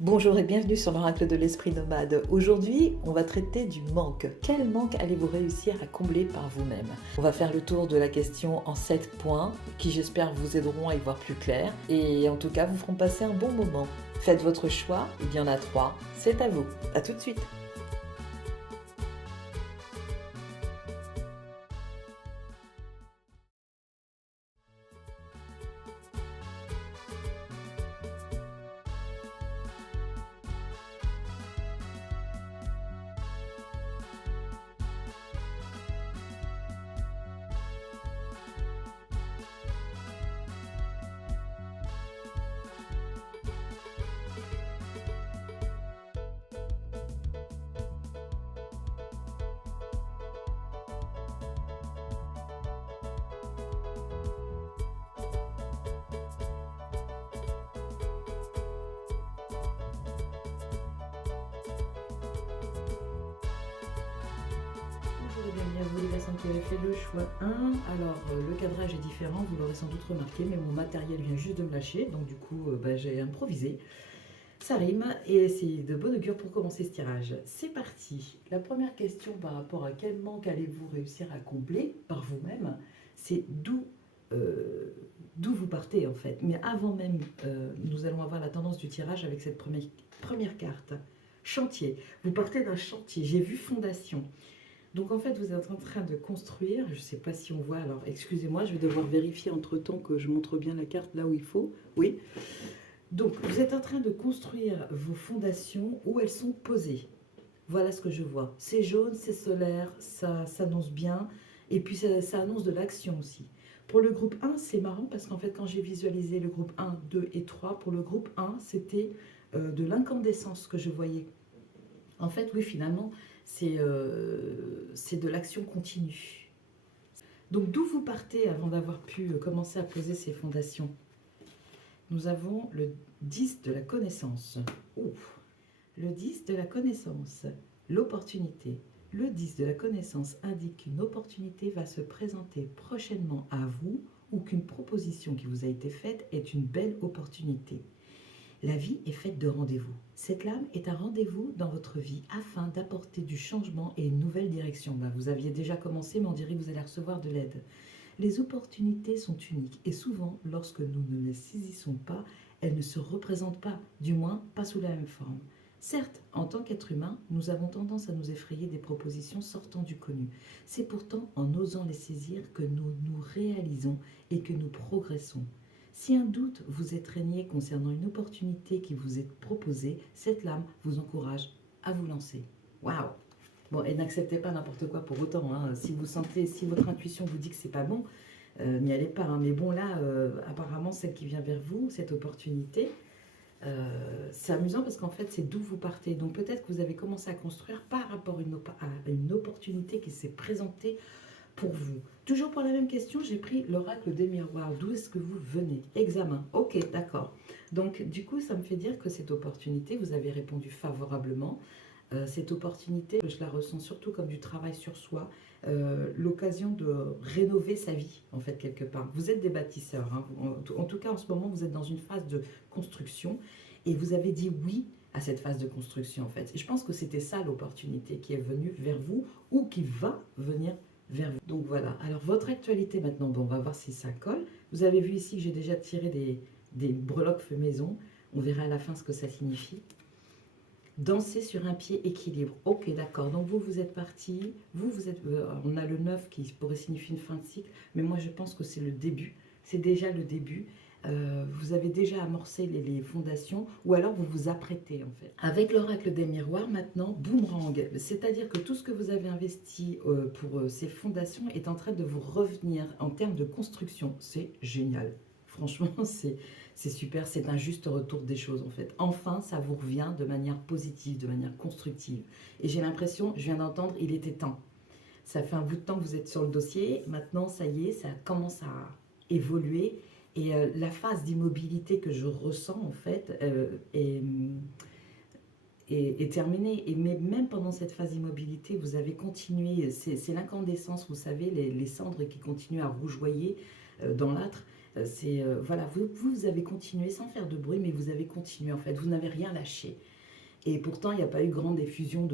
Bonjour et bienvenue sur l'Oracle de l'Esprit Nomade. Aujourd'hui, on va traiter du manque. Quel manque allez-vous réussir à combler par vous-même? On va faire le tour de la question en 7 points qui, j'espère, vous aideront à y voir plus clair et en tout cas vous feront passer un bon moment. Faites votre choix, il y en a 3, c'est à vous. À tout de suite. Bonjour et bienvenue à vous les personnes qui avaient fait le choix 1. Alors le cadrage est différent, vous l'aurez sans doute remarqué, mais mon matériel vient juste de me lâcher, donc du coup j'ai improvisé. Ça rime et c'est de bon augure pour commencer ce tirage. C'est parti. La première question par rapport à quel manque allez-vous réussir à combler par vous-même, c'est d'où vous partez en fait. Mais avant même, nous allons avoir la tendance du tirage avec cette première carte. Chantier. Vous partez d'un chantier. J'ai vu fondation. Donc en fait, vous êtes en train de construire. Je ne sais pas si on voit. Alors excusez-moi, je vais devoir vérifier entre-temps que je montre bien la carte là où il faut. Oui. Donc, vous êtes en train de construire vos fondations où elles sont posées. Voilà ce que je vois. C'est jaune, c'est solaire, ça s'annonce bien. Et puis, ça annonce de l'action aussi. Pour le groupe 1, c'est marrant parce qu'en fait, quand j'ai visualisé le groupe 1, 2 et 3, pour le groupe 1, c'était de l'incandescence que je voyais. En fait, oui, finalement, c'est de l'action continue. Donc, d'où vous partez avant d'avoir pu commencer à poser ces fondations? Nous avons le 10 de la connaissance. Ouf. Le 10 de la connaissance, l'opportunité. Le 10 de la connaissance indique qu'une opportunité va se présenter prochainement à vous ou qu'une proposition qui vous a été faite est une belle opportunité. La vie est faite de rendez-vous. Cette lame est un rendez-vous dans votre vie afin d'apporter du changement et une nouvelle direction. Vous aviez déjà commencé, mais on dirait que vous allez recevoir de l'aide. Les opportunités sont uniques et souvent, lorsque nous ne les saisissons pas, elles ne se représentent pas, du moins pas sous la même forme. Certes, en tant qu'être humain, nous avons tendance à nous effrayer des propositions sortant du connu. C'est pourtant en osant les saisir que nous nous réalisons et que nous progressons. Si un doute vous est régné concernant une opportunité qui vous est proposée, cette lame vous encourage à vous lancer. Waouh! Bon, et n'acceptez pas n'importe quoi pour autant. Hein. Si vous sentez, si votre intuition vous dit que c'est pas bon, n'y allez pas. Hein. Mais bon, là, apparemment, celle qui vient vers vous, cette opportunité, c'est amusant parce qu'en fait, c'est d'où vous partez. Donc peut-être que vous avez commencé à construire par rapport à une opportunité qui s'est présentée pour vous. Toujours pour la même question, j'ai pris l'oracle des miroirs. D'où est-ce que vous venez? Examen. Ok, d'accord. Donc du coup, ça me fait dire que cette opportunité, vous avez répondu favorablement. Cette opportunité, je la ressens surtout comme du travail sur soi, l'occasion de rénover sa vie, en fait, quelque part. Vous êtes des bâtisseurs, hein. En tout cas, en ce moment, vous êtes dans une phase de construction et vous avez dit oui à cette phase de construction, en fait. Et je pense que c'était ça l'opportunité qui est venue vers vous ou qui va venir vers vous. Donc voilà. Alors, votre actualité maintenant, bon, on va voir si ça colle. Vous avez vu ici que j'ai déjà tiré des breloques feu maison. On verra à la fin ce que ça signifie. Danser sur un pied équilibre. Ok, d'accord. Donc vous êtes parti. Vous êtes. On a le 9 qui pourrait signifier une fin de cycle. Mais moi, je pense que c'est le début. C'est déjà le début. Vous avez déjà amorcé les fondations. Ou alors vous vous apprêtez, en fait. Avec l'oracle des miroirs, maintenant, boomerang. C'est-à-dire que tout ce que vous avez investi pour ces fondations est en train de vous revenir en termes de construction. C'est génial. Franchement, c'est super, c'est un juste retour des choses en fait. Enfin, ça vous revient de manière positive, de manière constructive. Et j'ai l'impression, je viens d'entendre, il était temps. Ça fait un bout de temps que vous êtes sur le dossier, maintenant ça y est, ça commence à évoluer. Et la phase d'immobilité que je ressens en fait est terminée. Et mais même pendant cette phase d'immobilité, vous avez continué, c'est l'incandescence, vous savez, les cendres qui continuent à rougeoyer dans l'âtre. Voilà, vous avez continué sans faire de bruit, mais vous avez continué en fait, vous n'avez rien lâché. Et pourtant, il n'y a pas eu grande effusion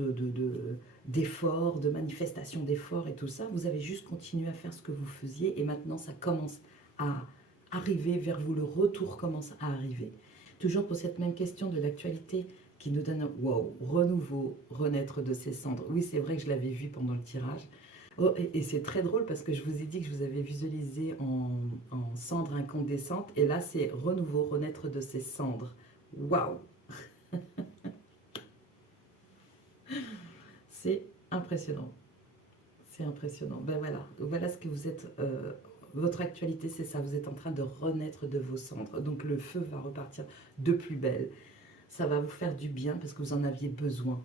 d'efforts, de manifestations d'efforts et tout ça. Vous avez juste continué à faire ce que vous faisiez et maintenant ça commence à arriver vers vous, le retour commence à arriver. Toujours pour cette même question de l'actualité qui nous donne un wow, renouveau, renaître de ses cendres. Oui, c'est vrai que je l'avais vu pendant le tirage. Oh, et c'est très drôle parce que je vous ai dit que je vous avais visualisé en cendres incandescentes et là c'est renouveau, renaître de ses cendres. Waouh! C'est impressionnant. C'est impressionnant. Ben voilà, voilà ce que vous êtes. Votre actualité, c'est ça. Vous êtes en train de renaître de vos cendres. Donc le feu va repartir de plus belle. Ça va vous faire du bien parce que vous en aviez besoin.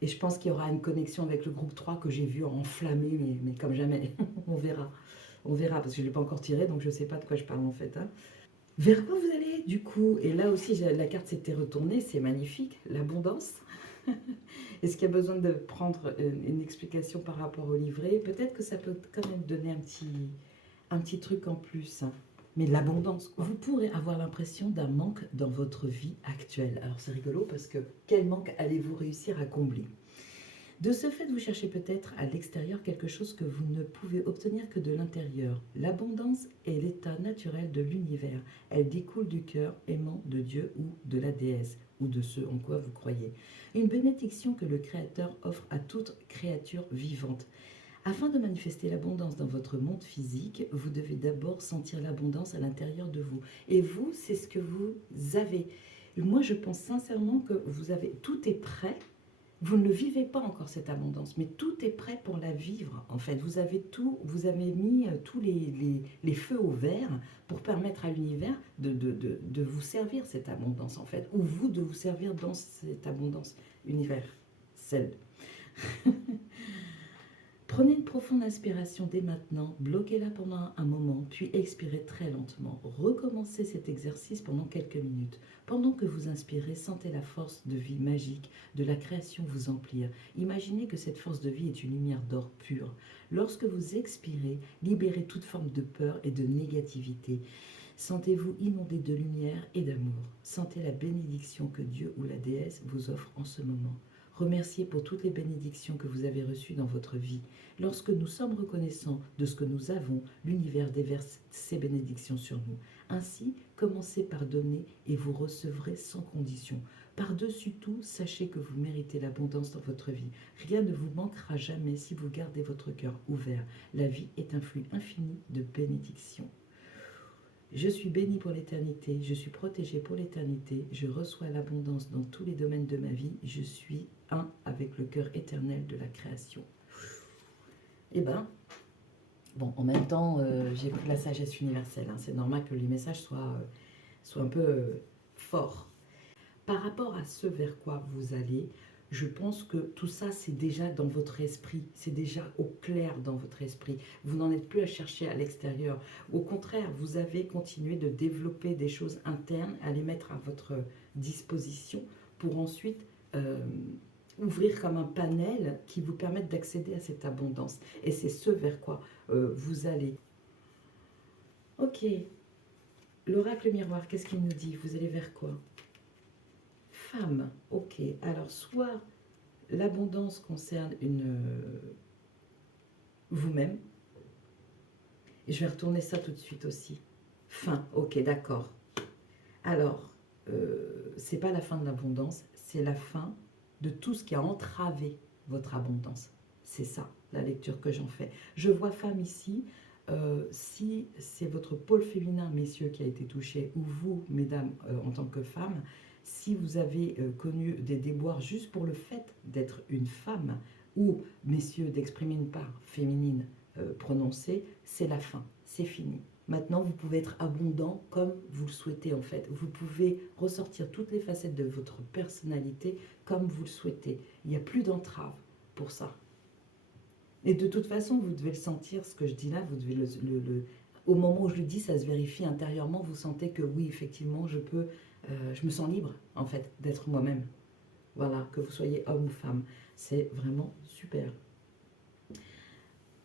Et je pense qu'il y aura une connexion avec le groupe 3 que j'ai vu enflammer, mais comme jamais. On verra. On verra parce que je ne l'ai pas encore tiré, donc je ne sais pas de quoi je parle en fait, hein. Vers quoi vous allez du coup? Et là aussi, la carte s'était retournée. C'est magnifique. L'abondance. Est-ce qu'il y a besoin de prendre une explication par rapport au livret? Peut-être que ça peut quand même donner un petit truc en plus. Mais l'abondance, quoi. Vous pourrez avoir l'impression d'un manque dans votre vie actuelle. Alors c'est rigolo parce que quel manque allez-vous réussir à combler? De ce fait, vous cherchez peut-être à l'extérieur quelque chose que vous ne pouvez obtenir que de l'intérieur. L'abondance est l'état naturel de l'univers. Elle découle du cœur aimant de Dieu ou de la déesse, ou de ce en quoi vous croyez. Une bénédiction que le Créateur offre à toute créature vivante. Afin de manifester l'abondance dans votre monde physique, vous devez d'abord sentir l'abondance à l'intérieur de vous. Et vous, c'est ce que vous avez. Moi, je pense sincèrement que vous avez, tout est prêt. Vous ne vivez pas encore cette abondance, mais tout est prêt pour la vivre. En fait, vous avez tout, vous avez mis tous les feux au vert pour permettre à l'univers de vous servir cette abondance, en fait, ou vous de vous servir dans cette abondance universelle. Prenez une profonde inspiration dès maintenant, bloquez-la pendant un moment, puis expirez très lentement. Recommencez cet exercice pendant quelques minutes. Pendant que vous inspirez, sentez la force de vie magique de la création vous emplir. Imaginez que cette force de vie est une lumière d'or pure. Lorsque vous expirez, libérez toute forme de peur et de négativité. Sentez-vous inondé de lumière et d'amour. Sentez la bénédiction que Dieu ou la déesse vous offre en ce moment. Remerciez pour toutes les bénédictions que vous avez reçues dans votre vie. Lorsque nous sommes reconnaissants de ce que nous avons, l'univers déverse ses bénédictions sur nous. Ainsi, commencez par donner et vous recevrez sans condition. Par-dessus tout, sachez que vous méritez l'abondance dans votre vie. Rien ne vous manquera jamais si vous gardez votre cœur ouvert. La vie est un flux infini de bénédictions. Je suis bénie pour l'éternité, je suis protégée pour l'éternité, je reçois l'abondance dans tous les domaines de ma vie, je suis un avec le cœur éternel de la création. Eh ben, bon, en même temps, j'ai pris la sagesse universelle, hein. C'est normal que les messages soient un peu forts. Par rapport à ce vers quoi vous allez, je pense que tout ça, c'est déjà dans votre esprit, c'est déjà au clair dans votre esprit. Vous n'en êtes plus à chercher à l'extérieur. Au contraire, vous avez continué de développer des choses internes, à les mettre à votre disposition pour ensuite ouvrir comme un panel qui vous permette d'accéder à cette abondance. Et c'est ce vers quoi vous allez. Ok, l'oracle miroir, qu'est-ce qu'il nous dit? Vous allez vers quoi? Femme, ok. Alors, soit l'abondance concerne vous-même, et je vais retourner ça tout de suite aussi. Fin, ok, d'accord. Alors, c'est pas la fin de l'abondance, c'est la fin de tout ce qui a entravé votre abondance. C'est ça, la lecture que j'en fais. Je vois femme ici. Si c'est votre pôle féminin, messieurs, qui a été touché, ou vous, mesdames, en tant que femme, si vous avez connu des déboires juste pour le fait d'être une femme, ou, messieurs, d'exprimer une part féminine prononcée, c'est la fin, c'est fini. Maintenant, vous pouvez être abondant comme vous le souhaitez en fait. Vous pouvez ressortir toutes les facettes de votre personnalité comme vous le souhaitez. Il n'y a plus d'entrave pour ça. Et de toute façon, vous devez le sentir, ce que je dis là, vous devez au moment où je le dis, ça se vérifie intérieurement, vous sentez que oui, effectivement, je me sens libre, en fait, d'être moi-même. Voilà, que vous soyez homme ou femme. C'est vraiment super.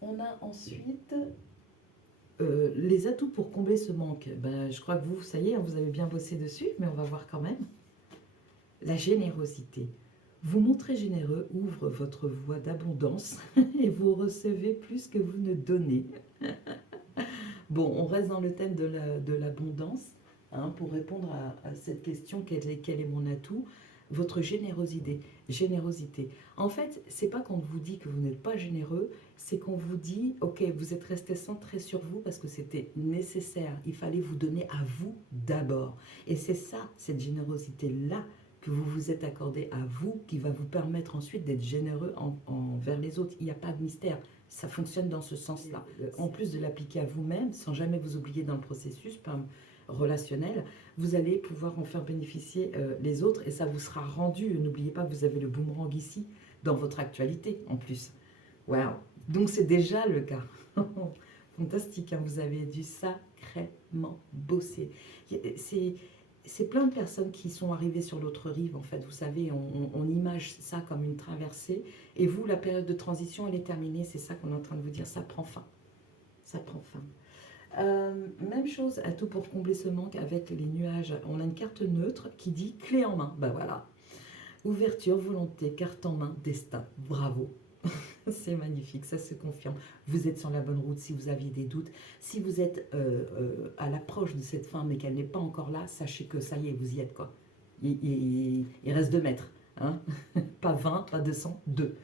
On a ensuite Les atouts pour combler ce manque, ben, je crois que vous, ça y est, hein, vous avez bien bossé dessus, mais on va voir quand même. La générosité. Vous montrer généreux ouvre votre voie d'abondance et vous recevez plus que vous ne donnez. Bon, on reste dans le thème de l'abondance, hein, pour répondre à cette question, quel est mon atout? Votre générosité. Générosité. En fait, c'est pas qu'on vous dit que vous n'êtes pas généreux, c'est qu'on vous dit, ok, vous êtes resté centré sur vous parce que c'était nécessaire. Il fallait vous donner à vous d'abord. Et c'est ça, cette générosité-là, que vous vous êtes accordé à vous, qui va vous permettre ensuite d'être généreux envers les autres. Il n'y a pas de mystère. Ça fonctionne dans ce sens-là. En plus de l'appliquer à vous-même, sans jamais vous oublier dans le processus relationnel, vous allez pouvoir en faire bénéficier les autres et ça vous sera rendu. N'oubliez pas que vous avez le boomerang ici, dans votre actualité en plus. Waouh! Donc c'est déjà le cas. Fantastique, hein, vous avez dû sacrément bosser. C'est plein de personnes qui sont arrivées sur l'autre rive, en fait. Vous savez, on image ça comme une traversée. Et vous, la période de transition, elle est terminée. C'est ça qu'on est en train de vous dire. Ça prend fin. Ça prend fin. Même chose, à tout pour combler ce manque avec les nuages. On a une carte neutre qui dit clé en main. Ben voilà. Ouverture, volonté, carte en main, destin. Bravo. C'est magnifique, ça se confirme. Vous êtes sur la bonne route si vous aviez des doutes. Si vous êtes à l'approche de cette fin mais qu'elle n'est pas encore là, sachez que ça y est, vous y êtes quoi. Il reste 2 mètres. Hein. Pas 20, pas 200, 2.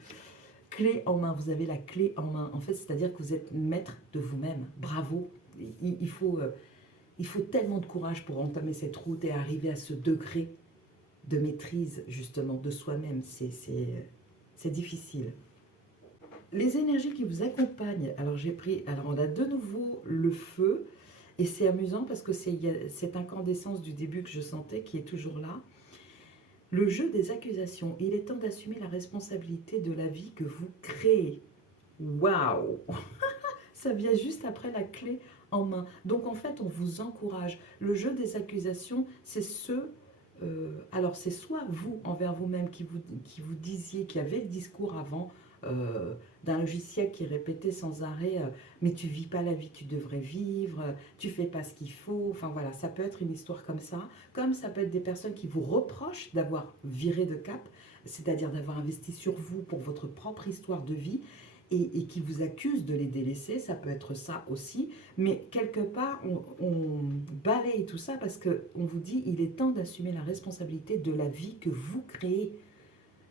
Clé en main, vous avez la clé en main. En fait, c'est-à-dire que vous êtes maître de vous-même. Bravo. Il faut tellement de courage pour entamer cette route et arriver à ce degré de maîtrise justement de soi-même. C'est difficile. Les énergies qui vous accompagnent, alors on a de nouveau le feu, et c'est amusant parce que il y a cette incandescence du début que je sentais qui est toujours là. Le jeu des accusations, il est temps d'assumer la responsabilité de la vie que vous créez. Waouh! Ça vient juste après la clé en main. Donc en fait, on vous encourage. Le jeu des accusations, c'est alors c'est soit vous envers vous-même qui vous disiez, qui avait le discours avant d'un logiciel qui répétait sans arrêt mais tu vis pas la vie que tu devrais vivre, tu fais pas ce qu'il faut. Enfin voilà, ça peut être une histoire comme ça peut être des personnes qui vous reprochent d'avoir viré de cap, c'est-à-dire d'avoir investi sur vous pour votre propre histoire de vie et qui vous accusent de les délaisser. Ça peut être ça aussi, mais quelque part on balaye tout ça parce qu'on vous dit il est temps d'assumer la responsabilité de la vie que vous créez.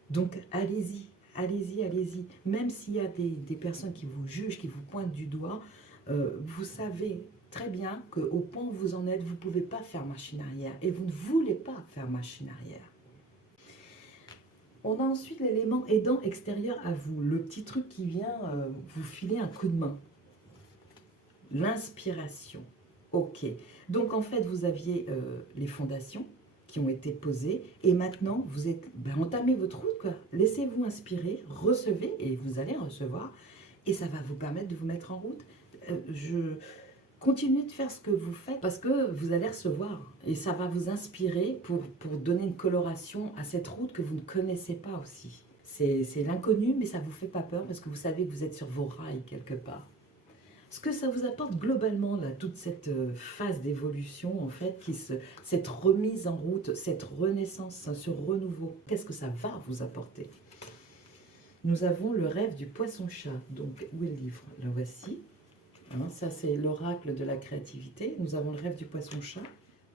Donc allez-y, allez-y, allez-y. Même s'il y a des personnes qui vous jugent, qui vous pointent du doigt, vous savez très bien qu'au point où vous en êtes, vous ne pouvez pas faire machine arrière et vous ne voulez pas faire machine arrière. On a ensuite l'élément aidant extérieur à vous, le petit truc qui vient vous filer un coup de main. L'inspiration. Ok. Donc en fait, vous aviez les fondations qui ont été posées et maintenant, vous êtes entamez votre route, quoi. Laissez-vous inspirer, recevez et vous allez recevoir et ça va vous permettre de vous mettre en route. Continuez de faire ce que vous faites parce que vous allez recevoir et ça va vous inspirer pour donner une coloration à cette route que vous ne connaissez pas aussi. C'est l'inconnu, mais ça ne vous fait pas peur parce que vous savez que vous êtes sur vos rails quelque part. Ce que ça vous apporte globalement, là, toute cette phase d'évolution, en fait, cette remise en route, cette renaissance, ce renouveau, qu'est-ce que ça va vous apporter? Nous avons le rêve du poisson-chat. Donc, où est le livre? Le voici. Hein, ça, c'est l'oracle de la créativité. Nous avons le rêve du poisson-chat.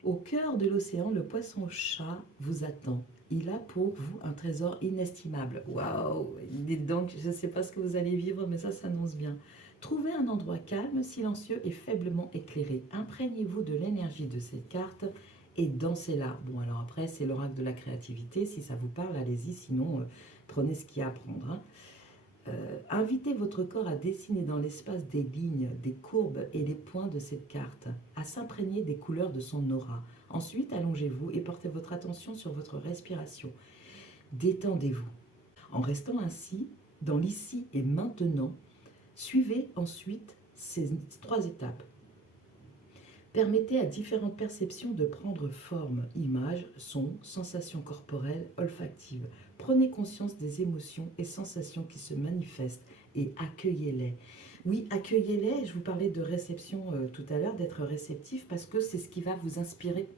Au cœur de l'océan, le poisson-chat vous attend. Il a pour vous un trésor inestimable. Waouh! Dites donc, je ne sais pas ce que vous allez vivre, mais ça s'annonce bien. Trouvez un endroit calme, silencieux et faiblement éclairé. Imprégnez-vous de l'énergie de cette carte et dansez là. Bon, alors après, c'est l'oracle de la créativité. Si ça vous parle, allez-y. Sinon, prenez ce qu'il y a à prendre. Hein. Invitez votre corps à dessiner dans l'espace des lignes, des courbes et les points de cette carte, à s'imprégner des couleurs de son aura. Ensuite, allongez-vous et portez votre attention sur votre respiration. Détendez-vous. En restant ainsi, dans l'ici et maintenant, suivez ensuite ces 3 étapes. Permettez à différentes perceptions de prendre forme, images, sons, sensations corporelles, olfactives. Prenez conscience des émotions et sensations qui se manifestent et accueillez-les. Oui, accueillez-les. Je vous parlais de réception tout à l'heure, d'être réceptif, parce que c'est ce qui va vous inspirer.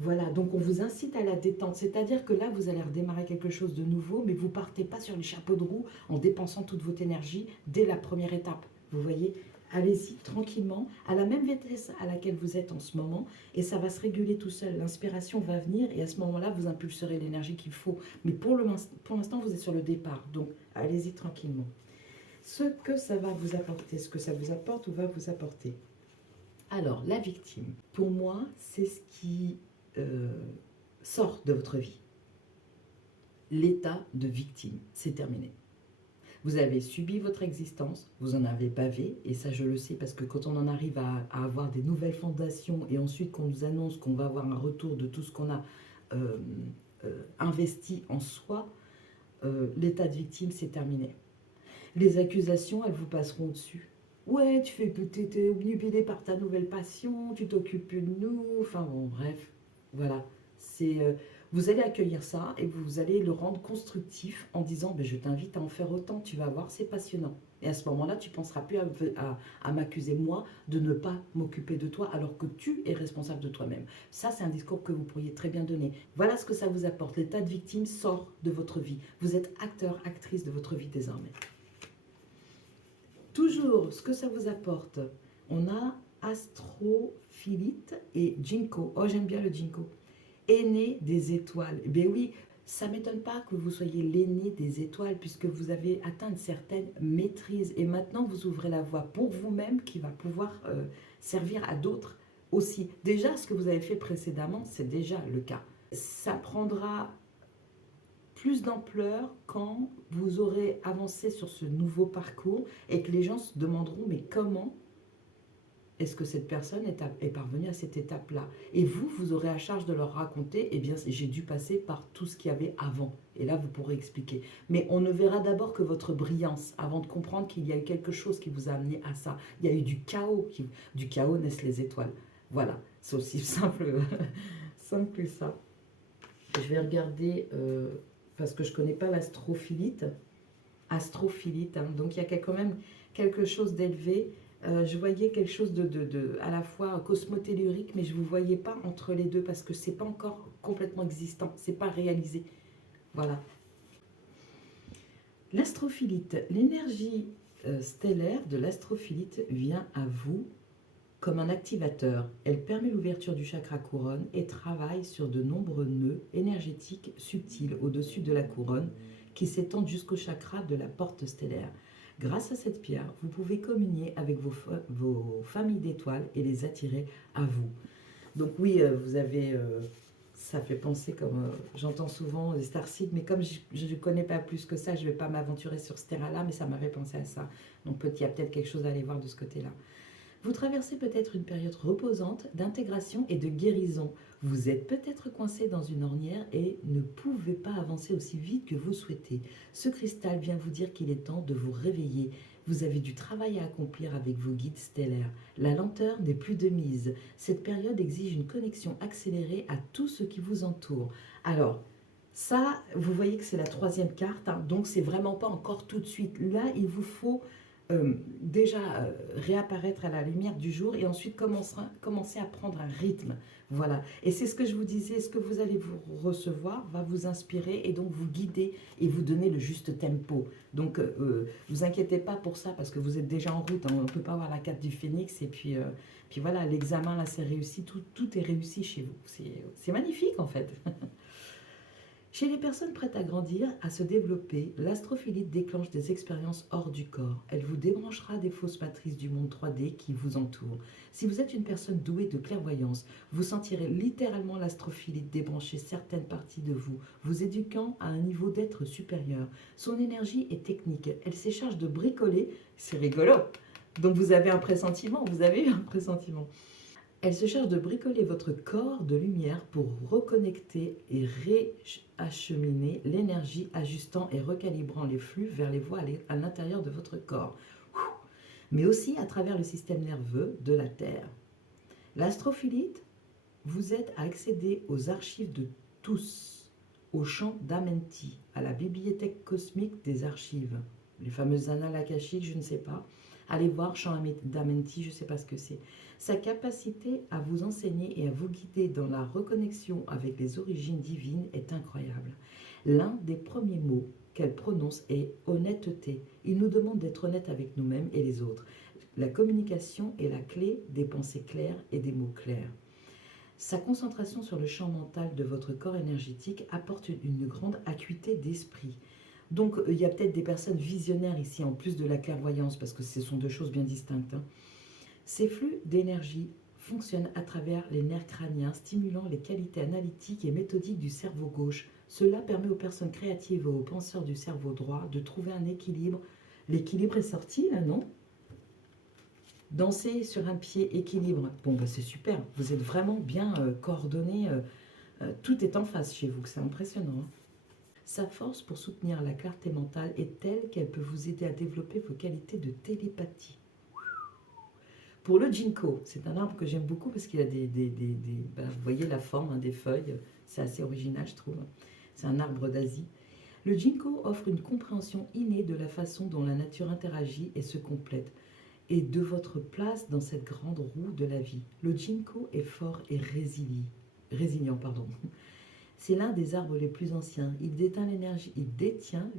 Voilà, donc on vous incite à la détente, c'est-à-dire que là, vous allez redémarrer quelque chose de nouveau, mais vous partez pas sur les chapeaux de roue en dépensant toute votre énergie dès la première étape. Vous voyez, allez-y tranquillement, à la même vitesse à laquelle vous êtes en ce moment, et ça va se réguler tout seul. L'inspiration va venir, et à ce moment-là, vous impulserez l'énergie qu'il faut. Mais pour l'instant, vous êtes sur le départ, donc allez-y tranquillement. Ce que ça va vous apporter, ce que ça vous apporte ou va vous apporter. Alors, la victime, pour moi, c'est ce qui euh, sort de votre vie. L'état de victime, c'est terminé. Vous avez subi votre existence, vous en avez bavé, et ça je le sais parce que quand on en arrive à avoir des nouvelles fondations et ensuite qu'on nous annonce qu'on va avoir un retour de tout ce qu'on a investi en soi, l'état de victime, c'est terminé. Les accusations, elles vous passeront dessus. Ouais, tu fais t'es obnubilé par ta nouvelle passion, tu t'occupes plus de nous, enfin bon, bref, voilà. C'est, vous allez accueillir ça et vous allez le rendre constructif en disant ben, je t'invite à en faire autant, tu vas voir, c'est passionnant. Et à ce moment-là, tu ne penseras plus à m'accuser, moi, de ne pas m'occuper de toi alors que tu es responsable de toi-même. Ça, c'est un discours que vous pourriez très bien donner. Voilà ce que ça vous apporte. L'état de victime sort de votre vie. Vous êtes acteur, actrice de votre vie désormais. Toujours, ce que ça vous apporte. On a Astrophilite et Ginkgo. Oh, j'aime bien le Ginkgo. Aîné des étoiles. Eh bien oui, ça ne m'étonne pas que vous soyez l'aîné des étoiles puisque vous avez atteint une certaine maîtrise. Et maintenant, vous ouvrez la voie pour vous-même qui va pouvoir servir à d'autres aussi. Déjà, ce que vous avez fait précédemment, c'est déjà le cas. Ça prendra plus d'ampleur quand vous aurez avancé sur ce nouveau parcours et que les gens se demanderont mais comment est-ce que cette personne est parvenue à cette étape-là. Et vous, vous aurez à charge de leur raconter, eh bien j'ai dû passer par tout ce qu'il y avait avant. Et là, vous pourrez expliquer. Mais on ne verra d'abord que votre brillance avant de comprendre qu'il y a eu quelque chose qui vous a amené à ça. Il y a eu du chaos. Du chaos naissent les étoiles. Voilà, c'est aussi simple, simple que ça. Je vais regarder... parce que je ne connais pas l'astrophilite. Astrophilite, hein. Donc il y a quand même quelque chose d'élevé. Je voyais quelque chose à la fois cosmotellurique, mais je ne vous voyais pas entre les deux parce que ce n'est pas encore complètement existant, ce n'est pas réalisé. Voilà. L'astrophilite, l'énergie stellaire de l'astrophilite vient à vous comme un activateur. Elle permet l'ouverture du chakra couronne et travaille sur de nombreux nœuds énergétiques subtils au-dessus de la couronne qui s'étendent jusqu'au chakra de la porte stellaire. Grâce à cette pierre, vous pouvez communier avec vos familles d'étoiles et les attirer à vous. Donc oui, vous avez... ça fait penser comme... j'entends souvent les starseeds, mais comme je ne connais pas plus que ça, je ne vais pas m'aventurer sur ce terrain-là, mais ça m'avait pensé à ça. Donc il y a peut-être quelque chose à aller voir de ce côté-là. Vous traversez peut-être une période reposante d'intégration et de guérison. Vous êtes peut-être coincé dans une ornière et ne pouvez pas avancer aussi vite que vous souhaitez. Ce cristal vient vous dire qu'il est temps de vous réveiller. Vous avez du travail à accomplir avec vos guides stellaires. La lenteur n'est plus de mise. Cette période exige une connexion accélérée à tout ce qui vous entoure. Alors, ça, vous voyez que c'est la troisième carte, hein, donc c'est vraiment pas encore tout de suite. Là, il vous faut déjà réapparaître à la lumière du jour et ensuite commencer à prendre un rythme. Voilà. Et c'est ce que je vous disais, ce que vous allez vous recevoir va vous inspirer et donc vous guider et vous donner le juste tempo. Donc, vous inquiétez pas pour ça parce que vous êtes déjà en route. Hein. On ne peut pas avoir la carte du phénix et puis voilà, l'examen là c'est réussi, tout est réussi chez vous. C'est magnifique en fait. Chez les personnes prêtes à grandir, à se développer, l'astrophilite déclenche des expériences hors du corps. Elle vous débranchera des fausses matrices du monde 3D qui vous entoure. Si vous êtes une personne douée de clairvoyance, vous sentirez littéralement l'astrophilite débrancher certaines parties de vous, vous éduquant à un niveau d'être supérieur. Son énergie est technique. Elle s'écharge de bricoler. C'est rigolo. Donc vous avez un pressentiment, vous avez eu un pressentiment. Elle se charge de bricoler votre corps de lumière pour reconnecter et réacheminer l'énergie, ajustant et recalibrant les flux vers les voies à l'intérieur de votre corps, mais aussi à travers le système nerveux de la Terre. L'astrophilite vous aide à accéder aux archives de tous, au champ d'Amenti, à la bibliothèque cosmique des archives. les fameuses annales akashiques, je ne sais pas. Allez voir Chant d'Amenti, je ne sais pas ce que c'est. Sa capacité à vous enseigner et à vous guider dans la reconnexion avec les origines divines est incroyable. L'un des premiers mots qu'elle prononce est honnêteté. Il nous demande d'être honnête avec nous-mêmes et les autres. La communication est la clé des pensées claires et des mots clairs. Sa concentration sur le champ mental de votre corps énergétique apporte une grande acuité d'esprit. Donc, il y a peut-être des personnes visionnaires ici, en plus de la clairvoyance, parce que ce sont deux choses bien distinctes. Hein. Ces flux d'énergie fonctionnent à travers les nerfs crâniens, stimulant les qualités analytiques et méthodiques du cerveau gauche. Cela permet aux personnes créatives et aux penseurs du cerveau droit de trouver un équilibre. L'équilibre est sorti, là, non? Danser sur un pied équilibre. Bon, bah, c'est super. Vous êtes vraiment bien coordonnés. Tout est en face chez vous, c'est impressionnant. Hein. Sa force pour soutenir la clarté mentale est telle qu'elle peut vous aider à développer vos qualités de télépathie. Pour le ginkgo, c'est un arbre que j'aime beaucoup parce qu'il a ben, vous voyez la forme hein, des feuilles, c'est assez original je trouve. C'est un arbre d'Asie. Le ginkgo offre une compréhension innée de la façon dont la nature interagit et se complète, et de votre place dans cette grande roue de la vie. Le ginkgo est fort et résilient. Pardon. C'est l'un des arbres les plus anciens. Il détient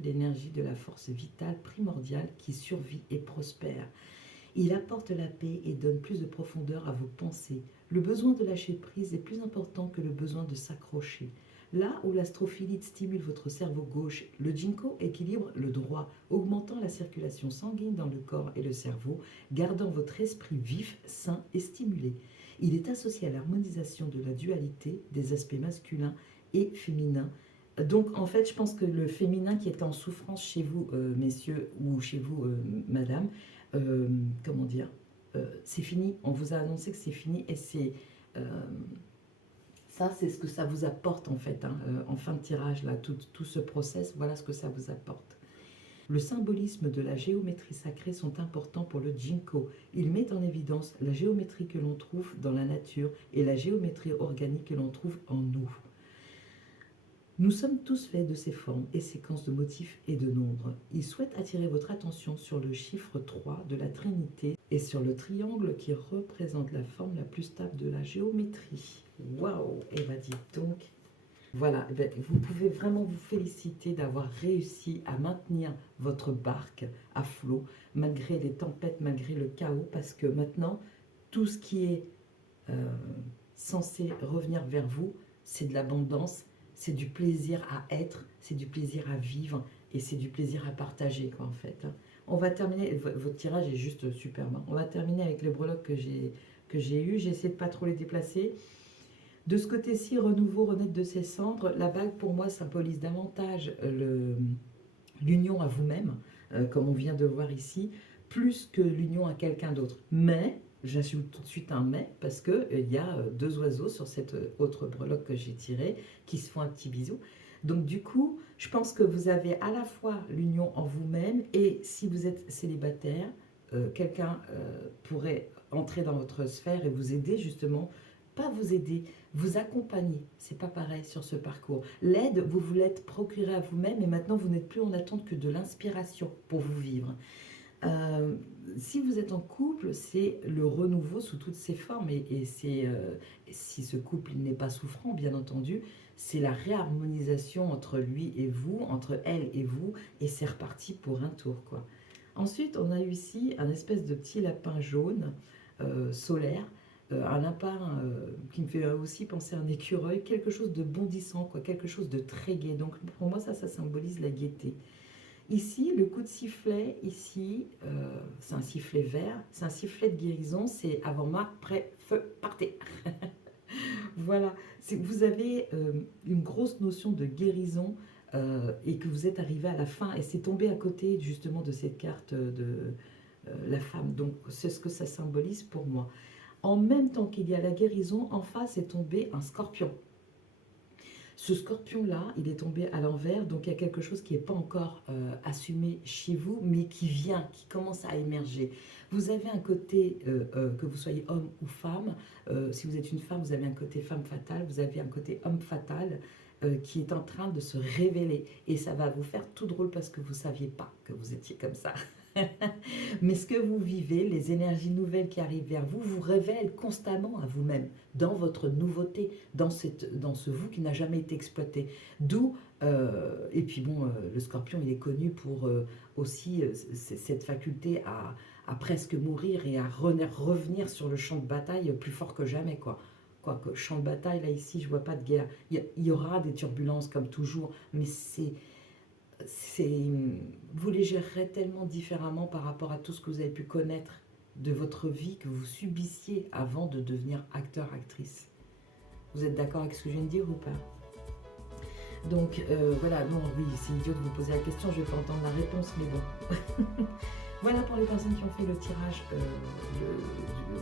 l'énergie de la force vitale primordiale qui survit et prospère. Il apporte la paix et donne plus de profondeur à vos pensées. Le besoin de lâcher prise est plus important que le besoin de s'accrocher. Là où l'astrophilite stimule votre cerveau gauche, le ginkgo équilibre le droit, augmentant la circulation sanguine dans le corps et le cerveau, gardant votre esprit vif, sain et stimulé. Il est associé à l'harmonisation de la dualité des aspects masculins et féminins. Donc en fait, je pense que le féminin qui est en souffrance chez vous, messieurs, ou chez vous, madame, comment dire, c'est fini. On vous a annoncé que c'est fini et c'est... ça, c'est ce que ça vous apporte en fait, hein, en fin de tirage, là, tout ce process, voilà ce que ça vous apporte. Le symbolisme de la géométrie sacrée sont importants pour le ginkgo. Il met en évidence la géométrie que l'on trouve dans la nature et la géométrie organique que l'on trouve en nous. Nous sommes tous faits de ces formes et séquences de motifs et de nombres. Il souhaite attirer votre attention sur le chiffre 3 de la Trinité et sur le triangle qui représente la forme la plus stable de la géométrie. Waouh! Eh bien, dites donc. Voilà, eh bien, vous pouvez vraiment vous féliciter d'avoir réussi à maintenir votre barque à flot, malgré les tempêtes, malgré le chaos, parce que maintenant, tout ce qui est censé revenir vers vous, c'est de l'abondance, c'est du plaisir à être, c'est du plaisir à vivre et c'est du plaisir à partager, quoi, en fait. Hein. On va terminer, votre tirage est juste superbe. Hein. On va terminer avec les breloques que j'ai eues. J'ai essayé de ne pas trop les déplacer. De ce côté-ci, renouveau, renaître de ses cendres. La bague, pour moi, symbolise davantage l'union à vous-même, comme on vient de voir ici, plus que l'union à quelqu'un d'autre. Mais, j'assume tout de suite un mais, parce qu'il y a deux oiseaux sur cette autre breloque que j'ai tirée, qui se font un petit bisou. Donc du coup, je pense que vous avez à la fois l'union en vous-même, et si vous êtes célibataire, quelqu'un pourrait entrer dans votre sphère et vous aider justement, pas vous aider, vous accompagner. C'est pas pareil sur ce parcours. L'aide, vous vous l'êtes procurée à vous-même et maintenant vous n'êtes plus en attente que de l'inspiration pour vous vivre. Si vous êtes en couple, c'est le renouveau sous toutes ses formes et c'est, si ce couple n'est pas souffrant, bien entendu, c'est la réharmonisation entre lui et vous, entre elle et vous, et c'est reparti pour un tour, quoi. Ensuite, on a eu ici un espèce de petit lapin jaune solaire, un lapin qui me fait aussi penser à un écureuil, quelque chose de bondissant, quoi, quelque chose de très gai. Donc pour moi, ça symbolise la gaieté. Ici, le coup de sifflet, ici, c'est un sifflet vert, c'est un sifflet de guérison, c'est avant-marque, prêt, feu, partez. Voilà, vous avez une grosse notion de guérison et que vous êtes arrivé à la fin et c'est tombé à côté justement de cette carte de la femme. Donc c'est ce que ça symbolise pour moi. En même temps qu'il y a la guérison, en face est tombé un scorpion. Ce scorpion-là, il est tombé à l'envers, donc il y a quelque chose qui n'est pas encore assumé chez vous, mais qui vient, qui commence à émerger. Vous avez un côté, que vous soyez homme ou femme, si vous êtes une femme, vous avez un côté femme fatale, vous avez un côté homme fatal, qui est en train de se révéler. Et ça va vous faire tout drôle parce que vous ne saviez pas que vous étiez comme ça. Mais ce que vous vivez, les énergies nouvelles qui arrivent vers vous, vous révèlent constamment à vous-même, dans votre nouveauté, dans ce vous qui n'a jamais été exploité. D'où, et puis bon, le scorpion, il est connu pour aussi cette faculté à presque mourir et à revenir sur le champ de bataille plus fort que jamais, quoi. Quoique, champ de bataille, là, ici, je vois pas de guerre. Il y aura des turbulences, comme toujours, mais vous les gérerez tellement différemment par rapport à tout ce que vous avez pu connaître de votre vie que vous subissiez avant de devenir acteur, actrice. Vous êtes d'accord avec ce que je viens de dire ou pas? Donc voilà, bon oui, c'est idiot de vous poser la question, je ne vais pas entendre la réponse, mais bon. Voilà pour les personnes qui ont fait le tirage,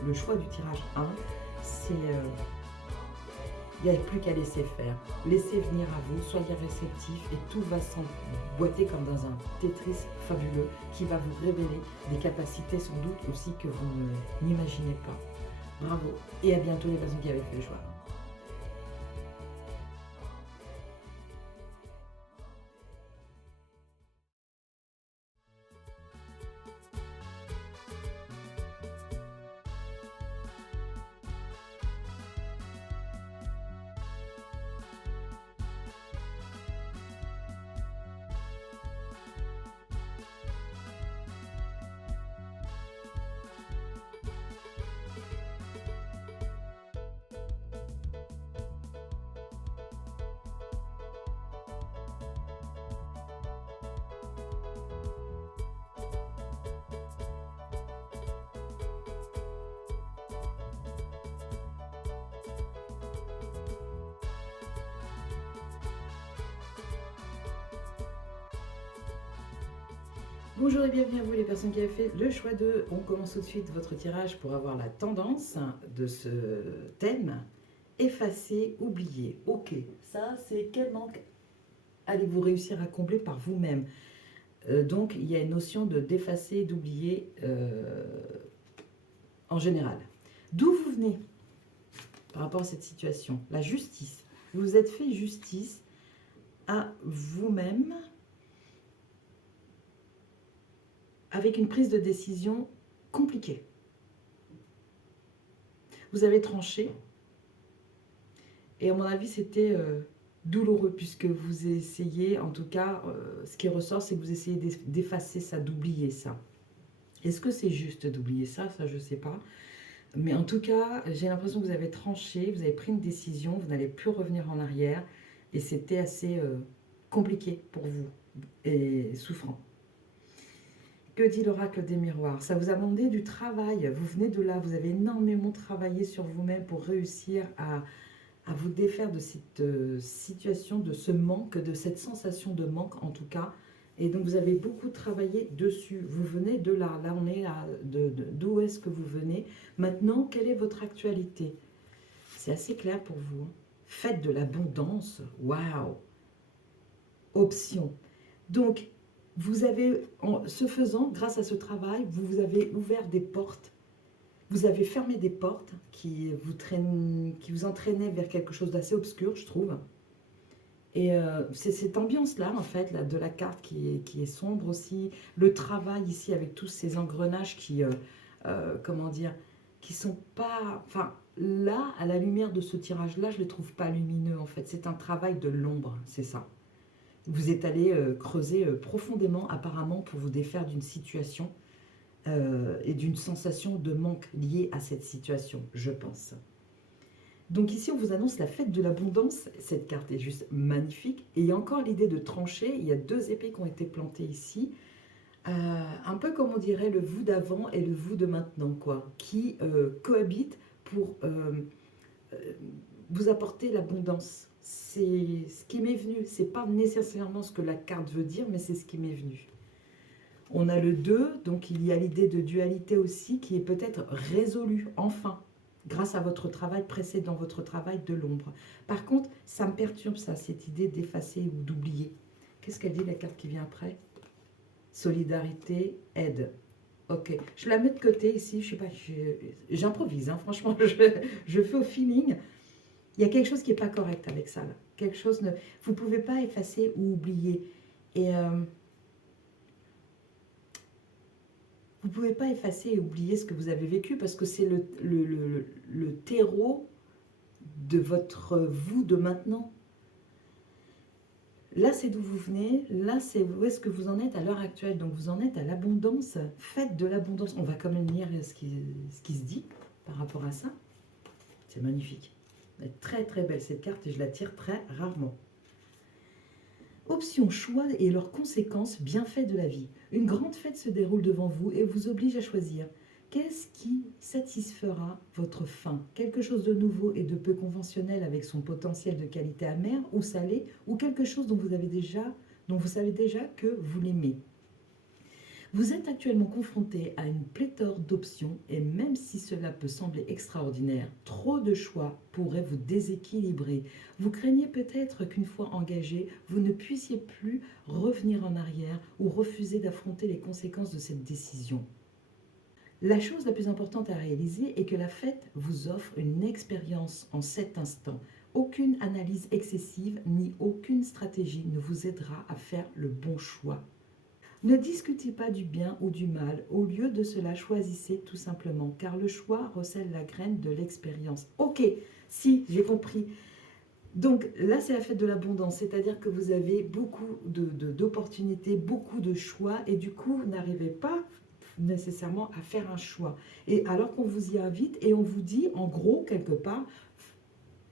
le choix du tirage 1, c'est... il n'y a plus qu'à laisser faire. Laissez venir à vous, soyez réceptifs et tout va s'emboîter comme dans un Tetris fabuleux qui va vous révéler des capacités sans doute aussi que vous n'imaginez pas. Bravo et à bientôt les personnes qui avaient fait le choix. Bonjour et bienvenue à vous les personnes qui avez fait le choix de... On commence tout de suite votre tirage pour avoir la tendance de ce thème. Effacer, oublier. Ok, ça c'est quel manque allez-vous réussir à combler par vous-même? Donc il y a une notion de d'effacer, d'oublier en général. D'où vous venez par rapport à cette situation? La justice. Vous vous êtes fait justice à vous-même avec une prise de décision compliquée. Vous avez tranché, et à mon avis, c'était douloureux, puisque vous essayez, en tout cas, ce qui ressort, c'est que vous essayez d'effacer ça, d'oublier ça. Est-ce que c'est juste d'oublier ça? Ça, je ne sais pas. Mais en tout cas, j'ai l'impression que vous avez tranché, vous avez pris une décision, vous n'allez plus revenir en arrière, et c'était assez compliqué pour vous, et souffrant. Que dit l'oracle des miroirs? Ça vous a demandé du travail, vous venez de là, vous avez énormément travaillé sur vous-même pour réussir à vous défaire de cette situation, de ce manque, de cette sensation de manque en tout cas. Et donc vous avez beaucoup travaillé dessus, vous venez de là, là on est là, d'où est-ce que vous venez? Maintenant, quelle est votre actualité? C'est assez clair pour vous. Hein. Faites de l'abondance, waouh! Option. Donc, vous avez, ce faisant, grâce à ce travail, vous avez ouvert des portes, vous avez fermé des portes qui vous entraînaient vers quelque chose d'assez obscur, je trouve. Et c'est cette ambiance-là, en fait, là, de la carte qui est sombre aussi. Le travail ici avec tous ces engrenages qui, comment dire, qui sont pas... Enfin, là, à la lumière de ce tirage-là, je ne les trouve pas lumineux, en fait. C'est un travail de l'ombre, c'est ça. Vous êtes allé creuser profondément, apparemment, pour vous défaire d'une situation et d'une sensation de manque liée à cette situation, je pense. Donc ici, on vous annonce la fête de l'abondance. Cette carte est juste magnifique. Et il y a encore l'idée de trancher. Il y a deux épées qui ont été plantées ici. Un peu comme on dirait le vous d'avant et le vous de maintenant, quoi, qui cohabitent pour vous apporter l'abondance. C'est ce qui m'est venu. Ce n'est pas nécessairement ce que la carte veut dire, mais c'est ce qui m'est venu. On a le 2, donc il y a l'idée de dualité aussi qui est peut-être résolue, enfin, grâce à votre travail précédent, votre travail de l'ombre. Par contre, ça me perturbe ça, cette idée d'effacer ou d'oublier. Qu'est-ce qu'elle dit la carte qui vient après? Solidarité, aide. Ok, je la mets de côté ici, je sais pas, j'improvise, hein, franchement, je fais au feeling. Il y a quelque chose qui n'est pas correct avec ça, là. quelque chose, vous ne pouvez pas effacer ou oublier. Et vous ne pouvez pas effacer et oublier ce que vous avez vécu parce que c'est le terreau de votre vous de maintenant. Là, c'est d'où vous venez, là, c'est où est-ce que vous en êtes à l'heure actuelle. Donc, vous en êtes à l'abondance. Faites de l'abondance. On va quand même lire ce qui se dit par rapport à ça. C'est magnifique. Elle est très, très belle cette carte et je la tire très rarement. Options, choix et leurs conséquences, bienfaits de la vie. Une grande fête se déroule devant vous et vous oblige à choisir. Qu'est-ce qui satisfera votre faim? Quelque chose de nouveau et de peu conventionnel avec son potentiel de qualité amère ou salée, ou quelque chose dont vous savez déjà que vous l'aimez. Vous êtes actuellement confronté à une pléthore d'options et même si cela peut sembler extraordinaire, trop de choix pourraient vous déséquilibrer. Vous craignez peut-être qu'une fois engagé, vous ne puissiez plus revenir en arrière ou refuser d'affronter les conséquences de cette décision. La chose la plus importante à réaliser est que la fête vous offre une expérience en cet instant. Aucune analyse excessive ni aucune stratégie ne vous aidera à faire le bon choix. Ne discutez pas du bien ou du mal, au lieu de cela, choisissez tout simplement, car le choix recèle la graine de l'expérience. Ok, si, j'ai compris. Donc là, c'est la fête de l'abondance, c'est-à-dire que vous avez beaucoup d'opportunités, beaucoup de choix, et du coup, vous n'arrivez pas nécessairement à faire un choix. Et alors qu'on vous y invite, et on vous dit, en gros, quelque part,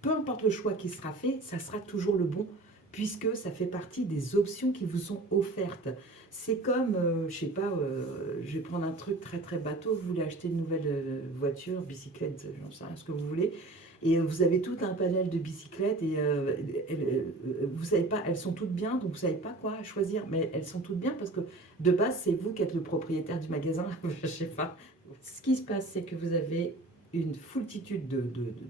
peu importe le choix qui sera fait, ça sera toujours le bon, puisque ça fait partie des options qui vous sont offertes. C'est comme, je sais pas, je vais prendre un truc très très bateau, vous voulez acheter une nouvelle voiture, bicyclette, j'en sais rien, ce que vous voulez, et vous avez tout un panel de bicyclettes, et vous savez pas, elles sont toutes bien, donc vous savez pas quoi choisir, mais elles sont toutes bien parce que de base, c'est vous qui êtes le propriétaire du magasin, je sais pas. Ce qui se passe, c'est que vous avez une foultitude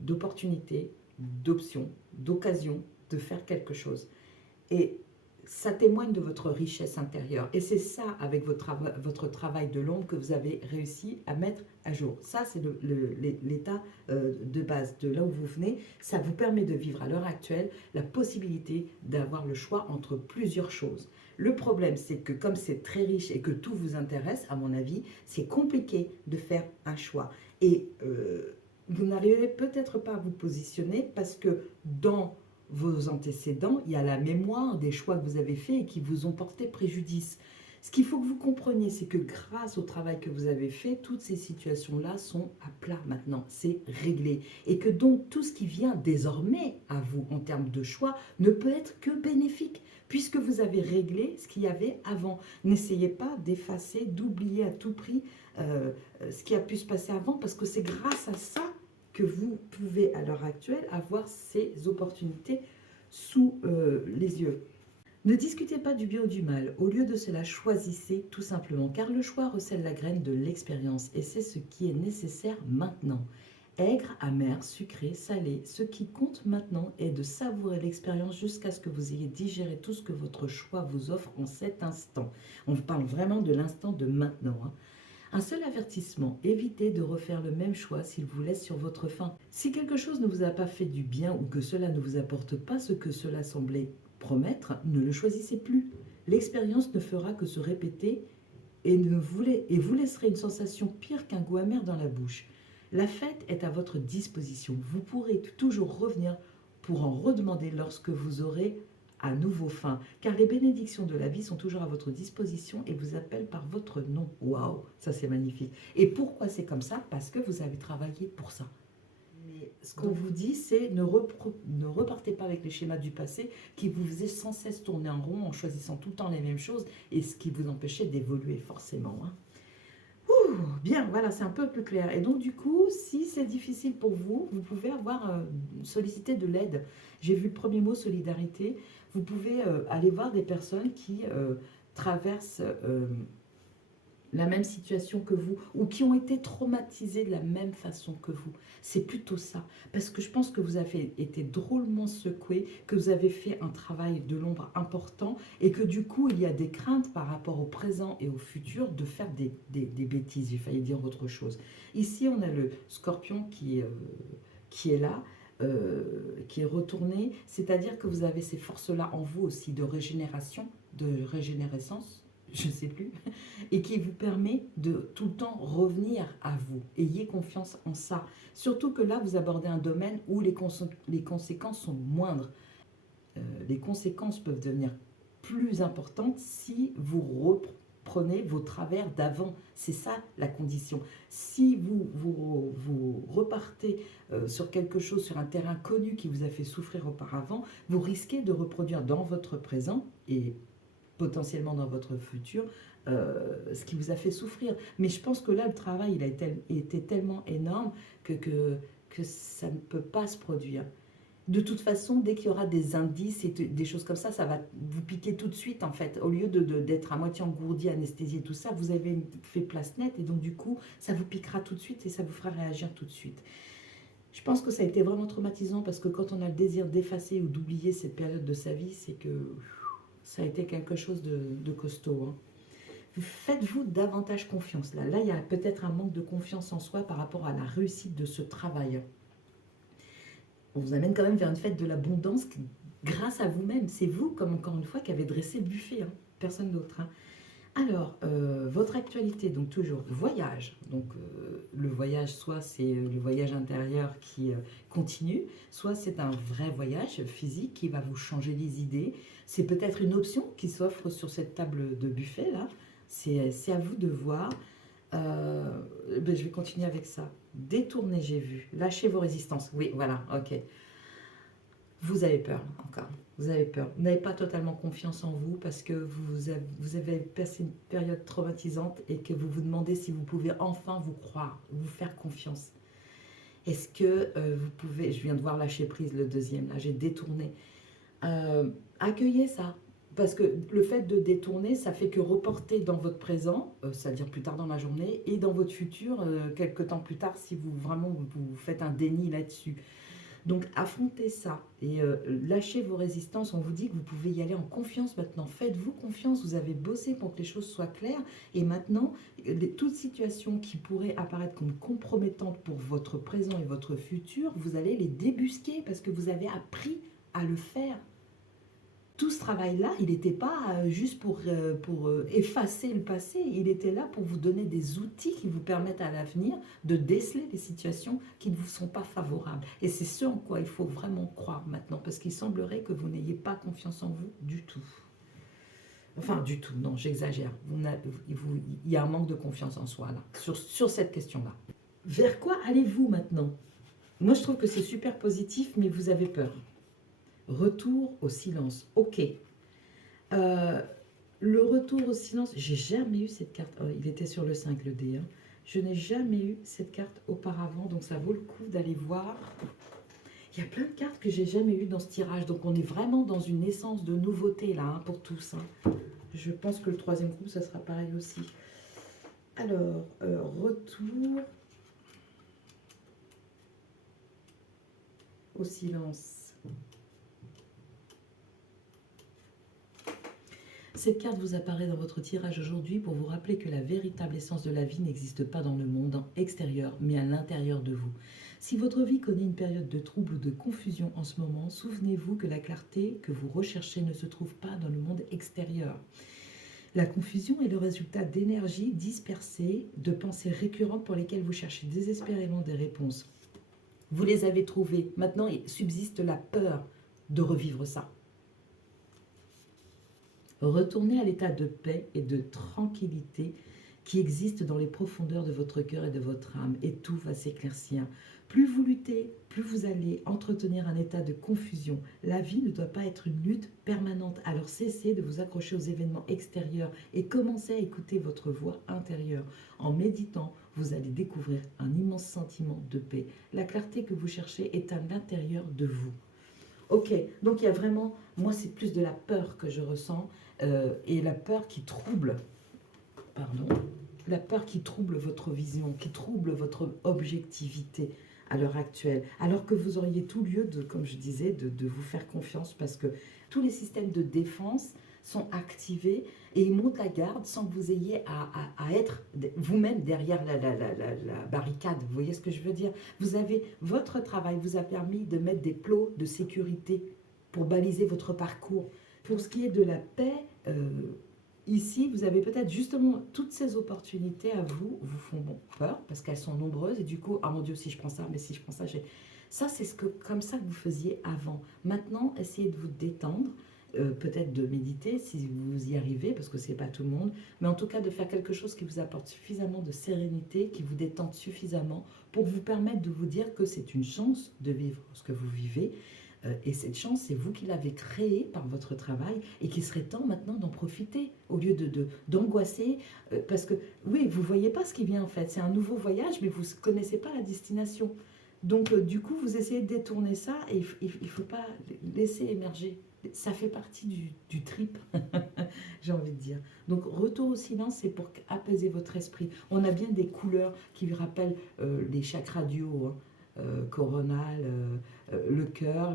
d'opportunités, d'options, d'occasions de faire quelque chose. Et ça témoigne de votre richesse intérieure. Et c'est ça, avec votre travail de l'ombre, que vous avez réussi à mettre à jour. Ça, c'est l'état de base de là où vous venez. Ça vous permet de vivre à l'heure actuelle la possibilité d'avoir le choix entre plusieurs choses. Le problème, c'est que comme c'est très riche et que tout vous intéresse, à mon avis, c'est compliqué de faire un choix. Et vous n'arrivez peut-être pas à vous positionner parce que dans vos antécédents, il y a la mémoire des choix que vous avez faits et qui vous ont porté préjudice. Ce qu'il faut que vous compreniez, c'est que grâce au travail que vous avez fait, toutes ces situations-là sont à plat maintenant, c'est réglé. Et que donc tout ce qui vient désormais à vous en termes de choix ne peut être que bénéfique, puisque vous avez réglé ce qu'il y avait avant. N'essayez pas d'effacer, d'oublier à tout prix ce qui a pu se passer avant, parce que c'est grâce à ça que vous pouvez à l'heure actuelle avoir ces opportunités sous les yeux. Ne discutez pas du bien ou du mal, au lieu de cela, choisissez tout simplement, car le choix recèle la graine de l'expérience et c'est ce qui est nécessaire maintenant. Aigre, amer, sucré, salé, ce qui compte maintenant est de savourer l'expérience jusqu'à ce que vous ayez digéré tout ce que votre choix vous offre en cet instant. On parle vraiment de l'instant de maintenant. Un seul avertissement, évitez de refaire le même choix s'il vous laisse sur votre faim. Si quelque chose ne vous a pas fait du bien ou que cela ne vous apporte pas ce que cela semblait promettre, ne le choisissez plus. L'expérience ne fera que se répéter et vous laisserez une sensation pire qu'un goût amer dans la bouche. La fête est à votre disposition. Vous pourrez toujours revenir pour en redemander lorsque vous aurez à nouveau faim, car les bénédictions de la vie sont toujours à votre disposition et vous appellent par votre nom. Waouh, ça c'est magnifique. Et pourquoi c'est comme ça? Parce que vous avez travaillé pour ça. Mais ce qu'on vous dit, c'est ne repartez pas avec les schémas du passé qui vous faisaient sans cesse tourner en rond en choisissant tout le temps les mêmes choses et ce qui vous empêchait d'évoluer forcément. Bien, voilà, c'est un peu plus clair. Et donc, du coup, si c'est difficile pour vous, vous pouvez avoir sollicité de l'aide. J'ai vu le premier mot, solidarité. Vous pouvez aller voir des personnes qui traversent la même situation que vous ou qui ont été traumatisés de la même façon que vous. C'est plutôt ça. Parce que je pense que vous avez été drôlement secoué, que vous avez fait un travail de l'ombre important et que du coup, il y a des craintes par rapport au présent et au futur de faire des bêtises. J'ai failli dire autre chose. Ici, on a le scorpion qui est là. qui est retourné, c'est-à-dire que vous avez ces forces-là en vous aussi de régénération, de régénérescence, je ne sais plus, et qui vous permet de tout le temps revenir à vous. Ayez confiance en ça. Surtout que là, vous abordez un domaine où les conséquences sont moindres. Les conséquences peuvent devenir plus importantes si vous reprenez vos travers d'avant. C'est ça la condition. Si vous repartez sur quelque chose, sur un terrain connu qui vous a fait souffrir auparavant, vous risquez de reproduire dans votre présent et potentiellement dans votre futur ce qui vous a fait souffrir. Mais je pense que là, le travail, il a été tellement énorme que ça ne peut pas se produire. De toute façon, dès qu'il y aura des indices et des choses comme ça va vous piquer tout de suite en fait. Au lieu d'être à moitié engourdi, anesthésié, tout ça, vous avez fait place nette et donc du coup, ça vous piquera tout de suite et ça vous fera réagir tout de suite. Je pense que ça a été vraiment traumatisant parce que quand on a le désir d'effacer ou d'oublier cette période de sa vie, c'est que ça a été quelque chose de costaud. Hein. Faites-vous davantage confiance. Là, il y a peut-être un manque de confiance en soi par rapport à la réussite de ce travail. On vous amène quand même vers une fête de l'abondance grâce à vous-même. C'est vous, comme encore une fois, qui avez dressé le buffet, hein, personne d'autre. Hein. Alors, votre actualité, donc toujours voyage. Donc, le voyage, soit c'est le voyage intérieur qui continue, soit c'est un vrai voyage physique qui va vous changer les idées. C'est peut-être une option qui s'offre sur cette table de buffet, là. C'est à vous de voir. Je vais continuer avec ça. Détournez, j'ai vu. Lâchez vos résistances. Oui, voilà, ok. Vous avez peur, encore. Vous avez peur. Vous n'avez pas totalement confiance en vous parce que vous avez passé une période traumatisante et que vous vous demandez si vous pouvez enfin vous croire, vous faire confiance. Est-ce que vous pouvez... Je viens de voir lâcher prise, le deuxième, là, j'ai détourné. Accueillez ça. Parce que le fait de détourner, ça fait que reporter dans votre présent, c'est-à-dire plus tard dans la journée, et dans votre futur, quelques temps plus tard, si vous vraiment vous faites un déni là-dessus. Donc affrontez ça et lâchez vos résistances. On vous dit que vous pouvez y aller en confiance maintenant. Faites-vous confiance, vous avez bossé pour que les choses soient claires. Et maintenant, toute situation qui pourrait apparaître comme compromettante pour votre présent et votre futur, vous allez les débusquer parce que vous avez appris à le faire. Tout ce travail-là, il n'était pas juste pour effacer le passé, il était là pour vous donner des outils qui vous permettent à l'avenir de déceler les situations qui ne vous sont pas favorables. Et c'est ce en quoi il faut vraiment croire maintenant, parce qu'il semblerait que vous n'ayez pas confiance en vous du tout. Enfin, du tout, non, j'exagère. Il y a un manque de confiance en soi, là, sur cette question-là. Vers quoi allez-vous maintenant? Moi, je trouve que c'est super positif, mais vous avez peur. Retour au silence. Ok. Le retour au silence, j'ai jamais eu cette carte. Oh, il était sur le 5, le dé. Hein. Je n'ai jamais eu cette carte auparavant, donc ça vaut le coup d'aller voir. Il y a plein de cartes que j'ai jamais eues dans ce tirage, donc on est vraiment dans une essence de nouveauté là, hein, pour tous. Hein. Je pense que le troisième groupe, ça sera pareil aussi. Alors, retour au silence. Cette carte vous apparaît dans votre tirage aujourd'hui pour vous rappeler que la véritable essence de la vie n'existe pas dans le monde extérieur, mais à l'intérieur de vous. Si votre vie connaît une période de trouble ou de confusion en ce moment, souvenez-vous que la clarté que vous recherchez ne se trouve pas dans le monde extérieur. La confusion est le résultat d'énergies dispersées, de pensées récurrentes pour lesquelles vous cherchez désespérément des réponses. Vous les avez trouvées. Maintenant, il subsiste la peur de revivre ça. Retournez à l'état de paix et de tranquillité qui existe dans les profondeurs de votre cœur et de votre âme, et tout va s'éclaircir. Plus vous luttez, plus vous allez entretenir un état de confusion. La vie ne doit pas être une lutte permanente, alors cessez de vous accrocher aux événements extérieurs et commencez à écouter votre voix intérieure. En méditant, vous allez découvrir un immense sentiment de paix. La clarté que vous cherchez est à l'intérieur de vous. Ok, donc il y a vraiment, moi c'est plus de la peur que je ressens, et la peur qui trouble, la peur qui trouble votre vision, qui trouble votre objectivité à l'heure actuelle, alors que vous auriez tout lieu de, comme je disais, de vous faire confiance, parce que tous les systèmes de défense sont activés et ils montent la garde sans que vous ayez à être vous-même derrière la barricade. Vous voyez ce que je veux dire? Votre travail vous a permis de mettre des plots de sécurité pour baliser votre parcours. Pour ce qui est de la paix, ici, vous avez peut-être justement toutes ces opportunités à vous font peur parce qu'elles sont nombreuses et du coup, ah mon Dieu, si je prends ça, mais si je prends ça, j'ai... Ça, c'est comme ça que vous faisiez avant. Maintenant, essayez de vous détendre, peut-être de méditer si vous y arrivez, parce que c'est pas tout le monde, mais en tout cas de faire quelque chose qui vous apporte suffisamment de sérénité, qui vous détende suffisamment pour vous permettre de vous dire que c'est une chance de vivre ce que vous vivez. Et cette chance, c'est vous qui l'avez créée par votre travail et qu'il serait temps maintenant d'en profiter au lieu d'angoisser. Parce que, oui, vous ne voyez pas ce qui vient en fait. C'est un nouveau voyage, mais vous ne connaissez pas la destination. Donc, du coup, vous essayez de détourner ça et il ne faut pas laisser émerger. Ça fait partie du trip, j'ai envie de dire. Donc, retour au silence, c'est pour apaiser votre esprit. On a bien des couleurs qui rappellent les chakras du haut, hein. Coronal, le cœur,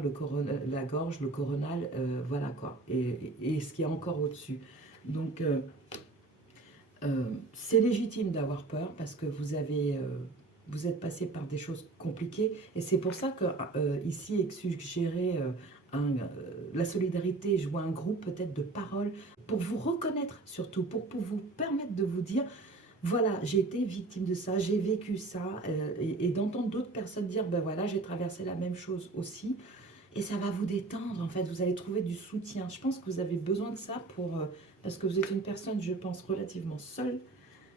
la gorge, le coronal, voilà quoi. Et ce qui est encore au-dessus. Donc, c'est légitime d'avoir peur parce que vous êtes passé par des choses compliquées. Et c'est pour ça que ici est suggéré la solidarité, jouer un groupe peut-être de paroles pour vous reconnaître surtout, pour vous permettre de vous dire voilà, j'ai été victime de ça, j'ai vécu ça, et d'entendre d'autres personnes dire, ben voilà, j'ai traversé la même chose aussi, et ça va vous détendre, en fait, vous allez trouver du soutien. Je pense que vous avez besoin de ça parce que vous êtes une personne, je pense, relativement seule,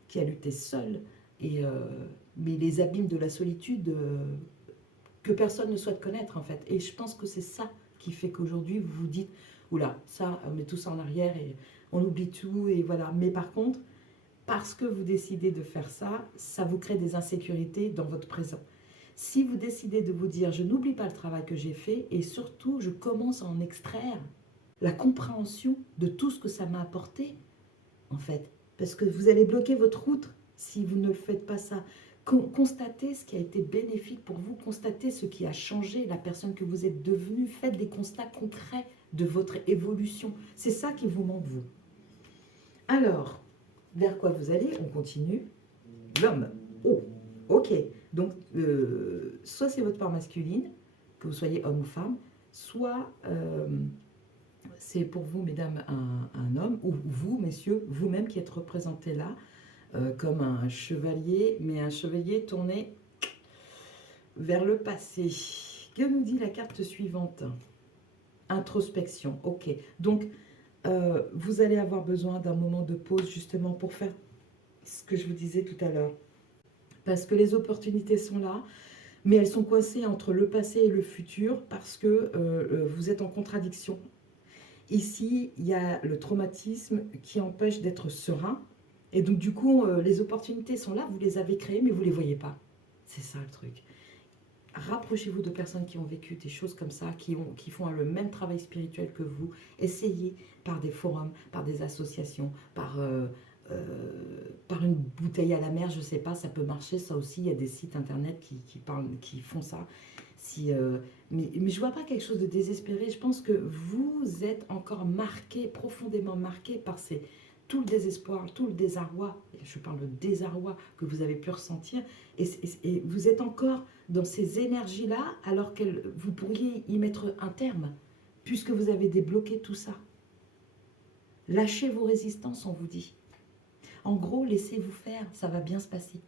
qui a lutté seule, mais les abîmes de la solitude que personne ne souhaite connaître, en fait. Et je pense que c'est ça qui fait qu'aujourd'hui, vous vous dites, oula, ça, on met tout ça en arrière, et on oublie tout, et voilà. Mais par contre, parce que vous décidez de faire ça, ça vous crée des insécurités dans votre présent. Si vous décidez de vous dire, je n'oublie pas le travail que j'ai fait et surtout, je commence à en extraire la compréhension de tout ce que ça m'a apporté, en fait. Parce que vous allez bloquer votre route si vous ne faites pas ça. Constatez ce qui a été bénéfique pour vous, constatez ce qui a changé, la personne que vous êtes devenue, faites des constats concrets de votre évolution. C'est ça qui vous manque, vous. Alors, vers quoi vous allez? On continue. L'homme. Oh, ok. Donc, soit c'est votre part masculine, que vous soyez homme ou femme, soit c'est pour vous, mesdames, un homme, ou vous, messieurs, vous-même qui êtes représenté là, comme un chevalier, mais un chevalier tourné vers le passé. Que nous dit la carte suivante? Introspection. Ok. Donc, vous allez avoir besoin d'un moment de pause justement pour faire ce que je vous disais tout à l'heure. Parce que les opportunités sont là, mais elles sont coincées entre le passé et le futur parce que vous êtes en contradiction. Ici, il y a le traumatisme qui empêche d'être serein. Et donc, du coup, les opportunités sont là, vous les avez créées, mais vous ne les voyez pas. C'est ça le truc. Rapprochez-vous de personnes qui ont vécu des choses comme ça, qui font le même travail spirituel que vous. Essayez par des forums, par des associations, par une bouteille à la mer, je ne sais pas, ça peut marcher, ça aussi, il y a des sites internet qui font ça. Mais je ne vois pas quelque chose de désespéré, je pense que vous êtes encore marqué, profondément marqué par tout le désespoir, tout le désarroi, je parle de désarroi que vous avez pu ressentir, et vous êtes encore dans ces énergies-là, alors que vous pourriez y mettre un terme, puisque vous avez débloqué tout ça. Lâchez vos résistances, on vous dit. En gros, laissez-vous faire, ça va bien se passer.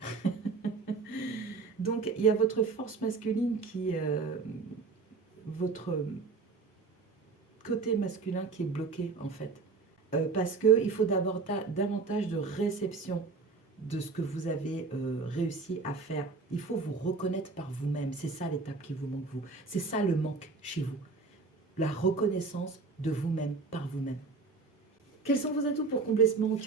Donc, il y a votre force masculine votre côté masculin qui est bloqué, en fait. Parce qu'il faut davantage de réception de ce que vous avez réussi à faire. Il faut vous reconnaître par vous-même. C'est ça l'étape qui vous manque, vous. C'est ça le manque chez vous. La reconnaissance de vous-même par vous-même. Quels sont vos atouts pour combler ce manque?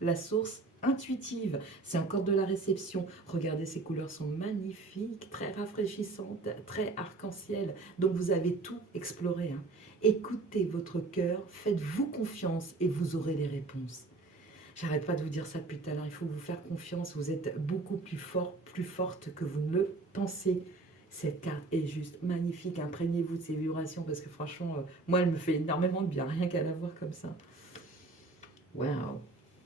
La source intuitive, c'est encore de la réception. Regardez, ces couleurs sont magnifiques, très rafraîchissantes, très arc-en-ciel. Donc vous avez tout exploré, hein. Écoutez votre cœur, faites-vous confiance et vous aurez les réponses. J'arrête pas de vous dire ça depuis tout à l'heure, il faut vous faire confiance, vous êtes beaucoup plus fort, plus forte que vous ne le pensez. Cette carte est juste magnifique. Imprégnez-vous de ces vibrations parce que franchement, moi, elle me fait énormément de bien, rien qu'à la voir comme ça. Waouh!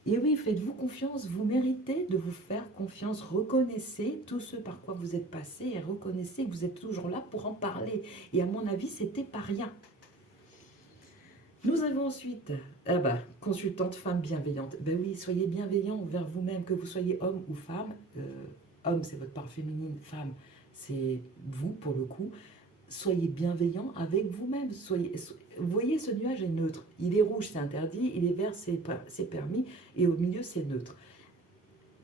Et oui, faites-vous confiance, vous méritez de vous faire confiance. Reconnaissez tout ce par quoi vous êtes passé et reconnaissez que vous êtes toujours là pour en parler. Et à mon avis, c'était pas rien. Nous avons ensuite, consultante femme bienveillante. Ben oui, soyez bienveillant envers vous-même, que vous soyez homme ou femme. Homme, c'est votre part féminine, femme, c'est vous pour le coup. Soyez bienveillant avec vous-même. Vous voyez, ce nuage est neutre. Il est rouge, c'est interdit. Il est vert, c'est permis. Et au milieu, c'est neutre.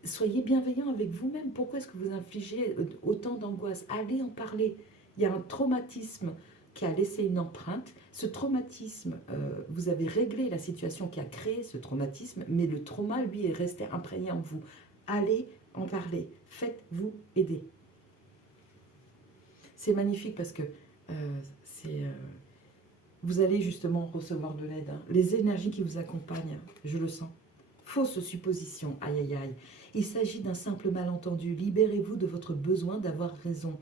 Soyez bienveillant avec vous-même. Pourquoi est-ce que vous infligez autant d'angoisse? Allez en parler. Il y a un traumatisme qui a laissé une empreinte. Ce traumatisme, vous avez réglé la situation qui a créé ce traumatisme, mais le trauma, lui, est resté imprégné en vous. Allez en parler. Faites-vous aider. C'est magnifique parce que vous allez justement recevoir de l'aide. Hein. Les énergies qui vous accompagnent, je le sens. Fausse supposition, aïe aïe aïe. Il s'agit d'un simple malentendu. Libérez-vous de votre besoin d'avoir raison.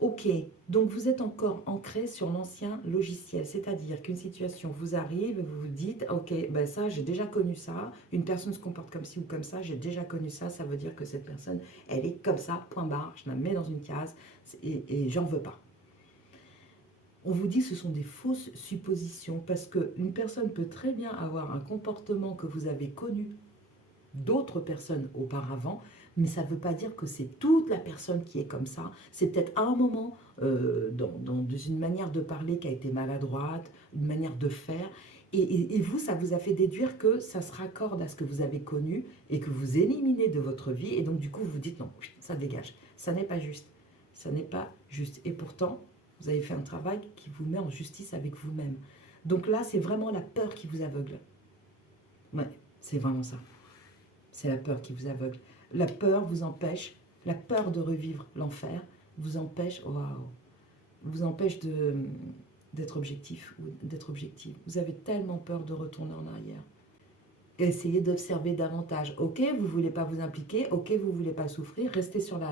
Ok, donc vous êtes encore ancré sur l'ancien logiciel, c'est-à-dire qu'une situation vous arrive et vous vous dites, ok, ben ça, j'ai déjà connu ça, une personne se comporte comme ci ou comme ça, j'ai déjà connu ça, ça veut dire que cette personne, elle est comme ça, point barre, je la mets dans une case et j'en veux pas. On vous dit que ce sont des fausses suppositions parce qu'une personne peut très bien avoir un comportement que vous avez connu d'autres personnes auparavant, mais ça ne veut pas dire que c'est toute la personne qui est comme ça. C'est peut-être un moment dans une manière de parler qui a été maladroite, une manière de faire. Et vous, ça vous a fait déduire que ça se raccorde à ce que vous avez connu et que vous éliminez de votre vie. Et donc, du coup, vous vous dites non, ça dégage. Ça n'est pas juste. Ça n'est pas juste. Et pourtant, vous avez fait un travail qui vous met en justice avec vous-même. Donc là, c'est vraiment la peur qui vous aveugle. Ouais, c'est vraiment ça. C'est la peur qui vous aveugle. La peur vous empêche, la peur de revivre l'enfer vous empêche, waouh, vous empêche d'être objectif ou d'être objectif. Vous avez tellement peur de retourner en arrière. Essayez d'observer davantage. Ok, vous ne voulez pas vous impliquer, ok, vous ne voulez pas souffrir, restez sur le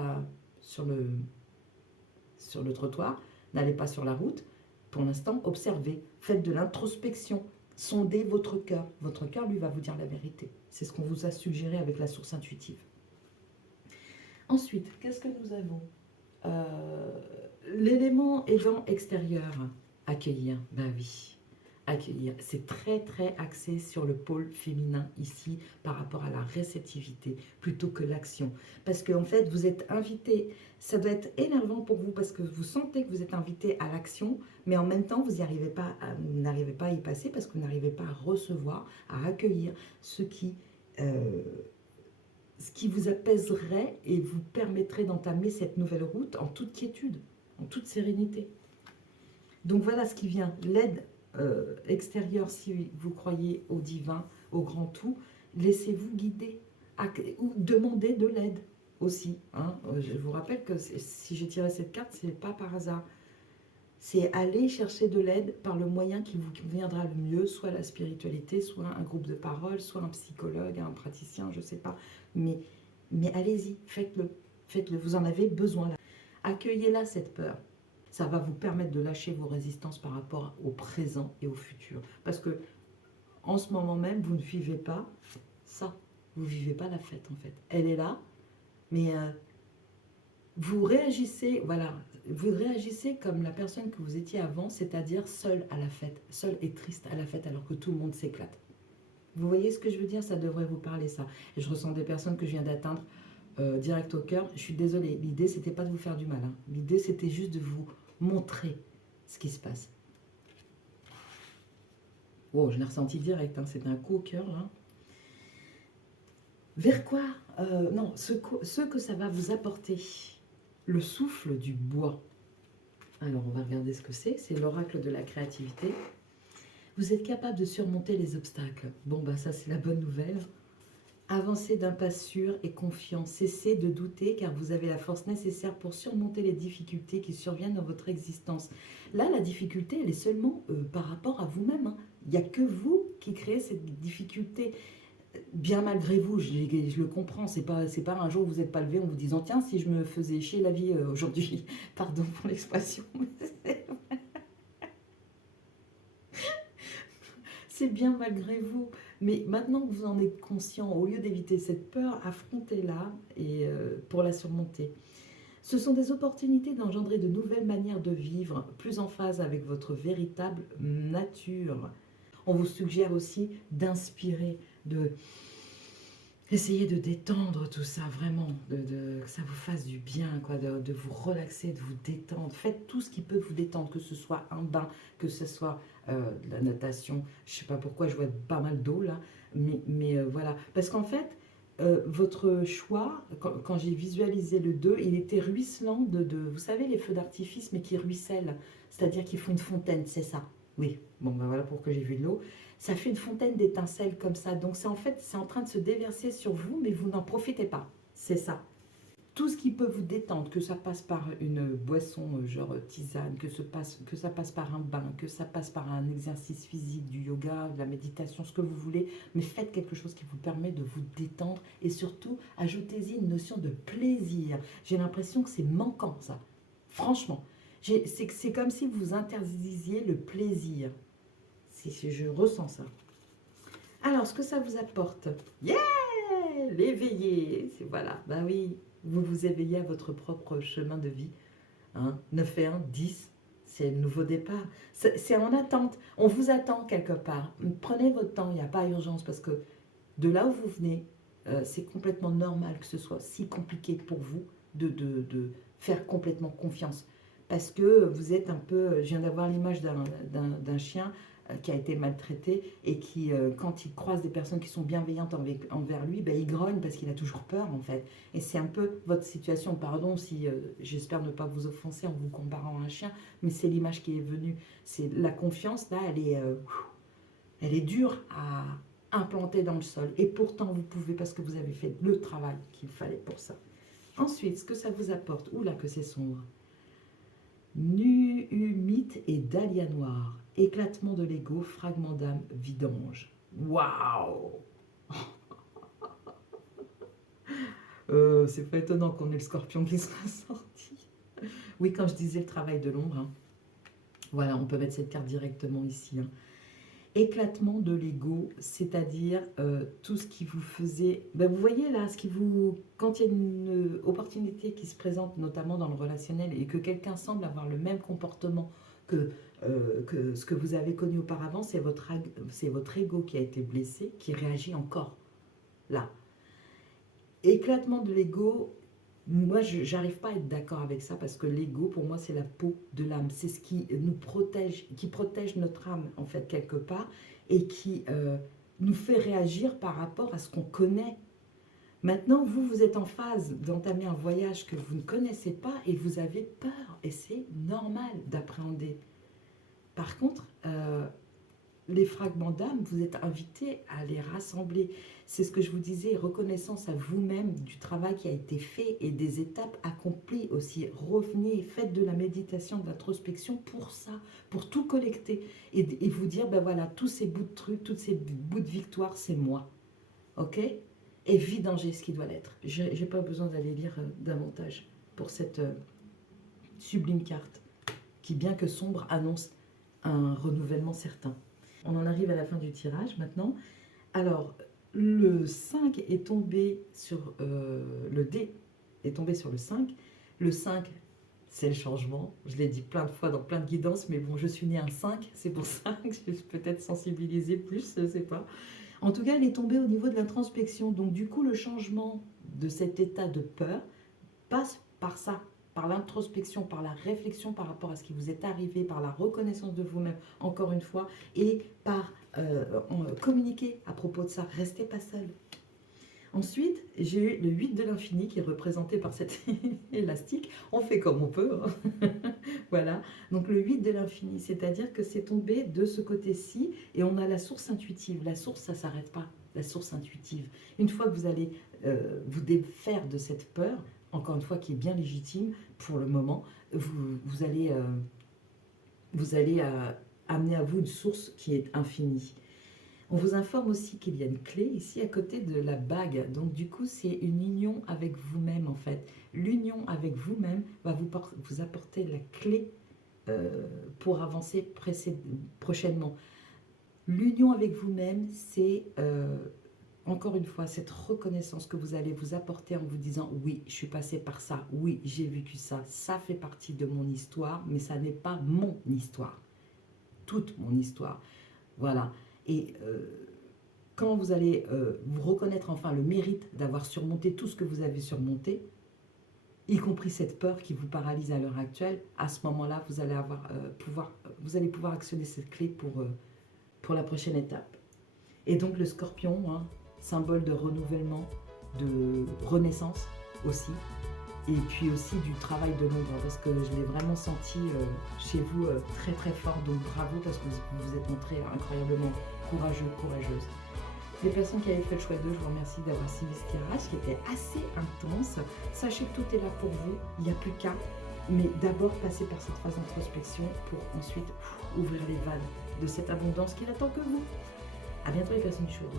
trottoir, n'allez pas sur la route. Pour l'instant, observez, faites de l'introspection, sondez votre cœur. Votre cœur, lui, va vous dire la vérité. C'est ce qu'on vous a suggéré avec la source intuitive. Ensuite, qu'est-ce que nous avons L'élément aidant extérieur, accueillir, ben oui, accueillir. C'est très très axé sur le pôle féminin ici par rapport à la réceptivité plutôt que l'action. Parce qu'en fait, vous êtes invité, ça doit être énervant pour vous parce que vous sentez que vous êtes invité à l'action, mais en même temps, vous n'arrivez pas à y passer parce que vous n'arrivez pas à recevoir, à accueillir ce qui vous apaiserait et vous permettrait d'entamer cette nouvelle route en toute quiétude, en toute sérénité. Donc voilà ce qui vient, l'aide extérieure si vous croyez au divin, au grand tout, laissez-vous guider ou demandez de l'aide aussi. Hein. Je vous rappelle que si j'ai tiré cette carte, ce n'est pas par hasard. C'est aller chercher de l'aide par le moyen qui vous conviendra le mieux, soit la spiritualité, soit un groupe de parole, soit un psychologue, un praticien, je ne sais pas. Mais allez-y, faites-le, faites-le, vous en avez besoin. Accueillez-la, cette peur. Ça va vous permettre de lâcher vos résistances par rapport au présent et au futur. Parce que en ce moment même, vous ne vivez pas ça. Vous ne vivez pas la fête, en fait. Elle est là, mais vous réagissez, voilà, vous réagissez comme la personne que vous étiez avant, c'est-à-dire seule à la fête, seule et triste à la fête alors que tout le monde s'éclate. Vous voyez ce que je veux dire? Ça devrait vous parler, ça. Et je ressens des personnes que je viens d'atteindre direct au cœur. Je suis désolée, l'idée, c'était pas de vous faire du mal. Hein. L'idée, c'était juste de vous montrer ce qui se passe. Oh, je l'ai ressenti direct, hein. C'était un coup au cœur, là. Vers quoi non, ce que ça va vous apporter. Le souffle du bois. Alors, on va regarder ce que c'est. C'est l'oracle de la créativité. Vous êtes capable de surmonter les obstacles. Bon, bah ça, c'est la bonne nouvelle. Avancez d'un pas sûr et confiant. Cessez de douter car vous avez la force nécessaire pour surmonter les difficultés qui surviennent dans votre existence. Là, la difficulté, elle est seulement par rapport à vous-même. Hein. Il n'y a que vous qui créez cette difficulté. Bien malgré vous, je le comprends, c'est pas un jour où vous n'êtes pas levé en vous disant tiens, si je me faisais chier la vie aujourd'hui, pardon pour l'expression, c'est bien malgré vous. Mais maintenant que vous en êtes conscient, au lieu d'éviter cette peur, affrontez-la et pour la surmonter. Ce sont des opportunités d'engendrer de nouvelles manières de vivre, plus en phase avec votre véritable nature. On vous suggère aussi d'inspirer, de essayer de détendre tout ça, vraiment, que ça vous fasse du bien, quoi, de vous relaxer, de vous détendre. Faites tout ce qui peut vous détendre, que ce soit un bain, que ce soit de la natation. Je sais pas pourquoi, je vois pas mal d'eau là, mais voilà. Parce qu'en fait, votre choix, quand j'ai visualisé le 2, il était ruisselant vous savez, les feux d'artifice, mais qui ruissellent, c'est-à-dire qui font une fontaine, c'est ça. Oui, bon, ben voilà pourquoi j'ai vu de l'eau. Ça fait une fontaine d'étincelles comme ça. Donc c'est en fait, c'est en train de se déverser sur vous, mais vous n'en profitez pas. C'est ça. Tout ce qui peut vous détendre, que ça passe par une boisson genre tisane, que ça passe par un bain, que ça passe par un exercice physique, du yoga, de la méditation, ce que vous voulez, mais faites quelque chose qui vous permet de vous détendre et surtout ajoutez-y une notion de plaisir. J'ai l'impression que c'est manquant ça. Franchement, c'est comme si vous interdisiez le plaisir. Je ressens ça. Alors, ce que ça vous apporte, yeah, l'éveiller, c'est voilà, ben oui, vous vous éveillez à votre propre chemin de vie. Hein, 9 et 1, 10, c'est le nouveau départ. C'est en attente, on vous attend quelque part. Prenez votre temps, il n'y a pas urgence parce que de là où vous venez, c'est complètement normal que ce soit si compliqué pour vous de faire complètement confiance. Parce que vous êtes un peu, je viens d'avoir l'image d'un chien qui a été maltraité et qui, quand il croise des personnes qui sont bienveillantes envers lui, ben, il grogne parce qu'il a toujours peur en fait. Et c'est un peu votre situation, pardon si j'espère ne pas vous offenser en vous comparant à un chien, mais c'est l'image qui est venue. C'est la confiance là, elle est dure à implanter dans le sol. Et pourtant vous pouvez parce que vous avez fait le travail qu'il fallait pour ça. Ensuite, ce que ça vous apporte, oula que c'est sombre. Nuhumite et dahlia noir, éclatement de l'ego, fragment d'âme, vidange. Waouh. C'est pas étonnant qu'on ait le scorpion qui soit sorti. Oui, quand je disais le travail de l'ombre, hein. Voilà, on peut mettre cette carte directement ici. Hein. Éclatement de l'ego, c'est-à-dire tout ce qui vous faisait... Ben, vous voyez là, quand il y a une opportunité qui se présente, notamment dans le relationnel, et que quelqu'un semble avoir le même comportement que ce que vous avez connu auparavant, c'est votre ego qui a été blessé, qui réagit encore là. Éclatement de l'ego, moi je n'arrive pas à être d'accord avec ça parce que l'ego pour moi c'est la peau de l'âme, c'est ce qui nous protège, qui protège notre âme en fait quelque part et qui nous fait réagir par rapport à ce qu'on connaît. Maintenant vous êtes en phase d'entamer un voyage que vous ne connaissez pas et vous avez peur et c'est normal d'appréhender. Par contre, les fragments d'âme, vous êtes invité à les rassembler. C'est ce que je vous disais, reconnaissance à vous-même du travail qui a été fait et des étapes accomplies aussi. Revenez, faites de la méditation, de l'introspection pour ça, pour tout collecter et vous dire, ben voilà, tous ces bouts de trucs, tous ces bouts de victoire, c'est moi. Ok? Et vidanger ce qui doit l'être. Je n'ai pas besoin d'aller lire davantage pour cette sublime carte qui, bien que sombre, annonce un renouvellement certain. On en arrive à la fin du tirage maintenant. Alors, le 5 est tombé sur... le dé est tombé sur le 5. Le 5, c'est le changement. Je l'ai dit plein de fois dans plein de guidances, mais bon, je suis née un 5, c'est pour ça que je suis peut-être sensibilisée plus, je ne sais pas. En tout cas, elle est tombée au niveau de l'introspection. Donc, du coup, le changement de cet état de peur passe par ça, par l'introspection, par la réflexion par rapport à ce qui vous est arrivé, par la reconnaissance de vous-même, encore une fois, et par communiquer à propos de ça. Restez pas seul. Ensuite, j'ai eu le 8 de l'infini qui est représenté par cet élastique. On fait comme on peut. Hein. Voilà. Donc le 8 de l'infini, c'est-à-dire que c'est tombé de ce côté-ci et on a la source intuitive. La source, ça ne s'arrête pas. La source intuitive. Une fois que vous allez vous défaire de cette peur, encore une fois qui est bien légitime pour le moment, vous allez amener à vous une source qui est infinie. On vous informe aussi qu'il y a une clé ici à côté de la bague. Donc du coup, c'est une union avec vous-même en fait. L'union avec vous-même va vous apporter la clé pour avancer prochainement. L'union avec vous-même, c'est encore une fois cette reconnaissance que vous allez vous apporter en vous disant oui, je suis passé par ça, oui, j'ai vécu ça, ça fait partie de mon histoire, mais ça n'est pas mon histoire, toute mon histoire. Voilà. Et quand vous allez vous reconnaître enfin le mérite d'avoir surmonté tout ce que vous avez surmonté, y compris cette peur qui vous paralyse à l'heure actuelle, à ce moment-là, vous allez vous allez pouvoir actionner cette clé pour la prochaine étape. Et donc le scorpion, hein, symbole de renouvellement, de renaissance aussi, et puis aussi du travail de l'ombre, parce que je l'ai vraiment senti chez vous très très fort, donc bravo parce que vous vous êtes montré incroyablement courageux, courageuse. Les personnes qui avaient fait le choix d'eux, je vous remercie d'avoir suivi ce tirage qui était assez intense. Sachez que tout est là pour vous, il n'y a plus qu'à, mais d'abord passer par cette phase d'introspection pour ensuite ouvrir les vannes de cette abondance qui n'attend que vous. A bientôt les personnes du choix d'eux.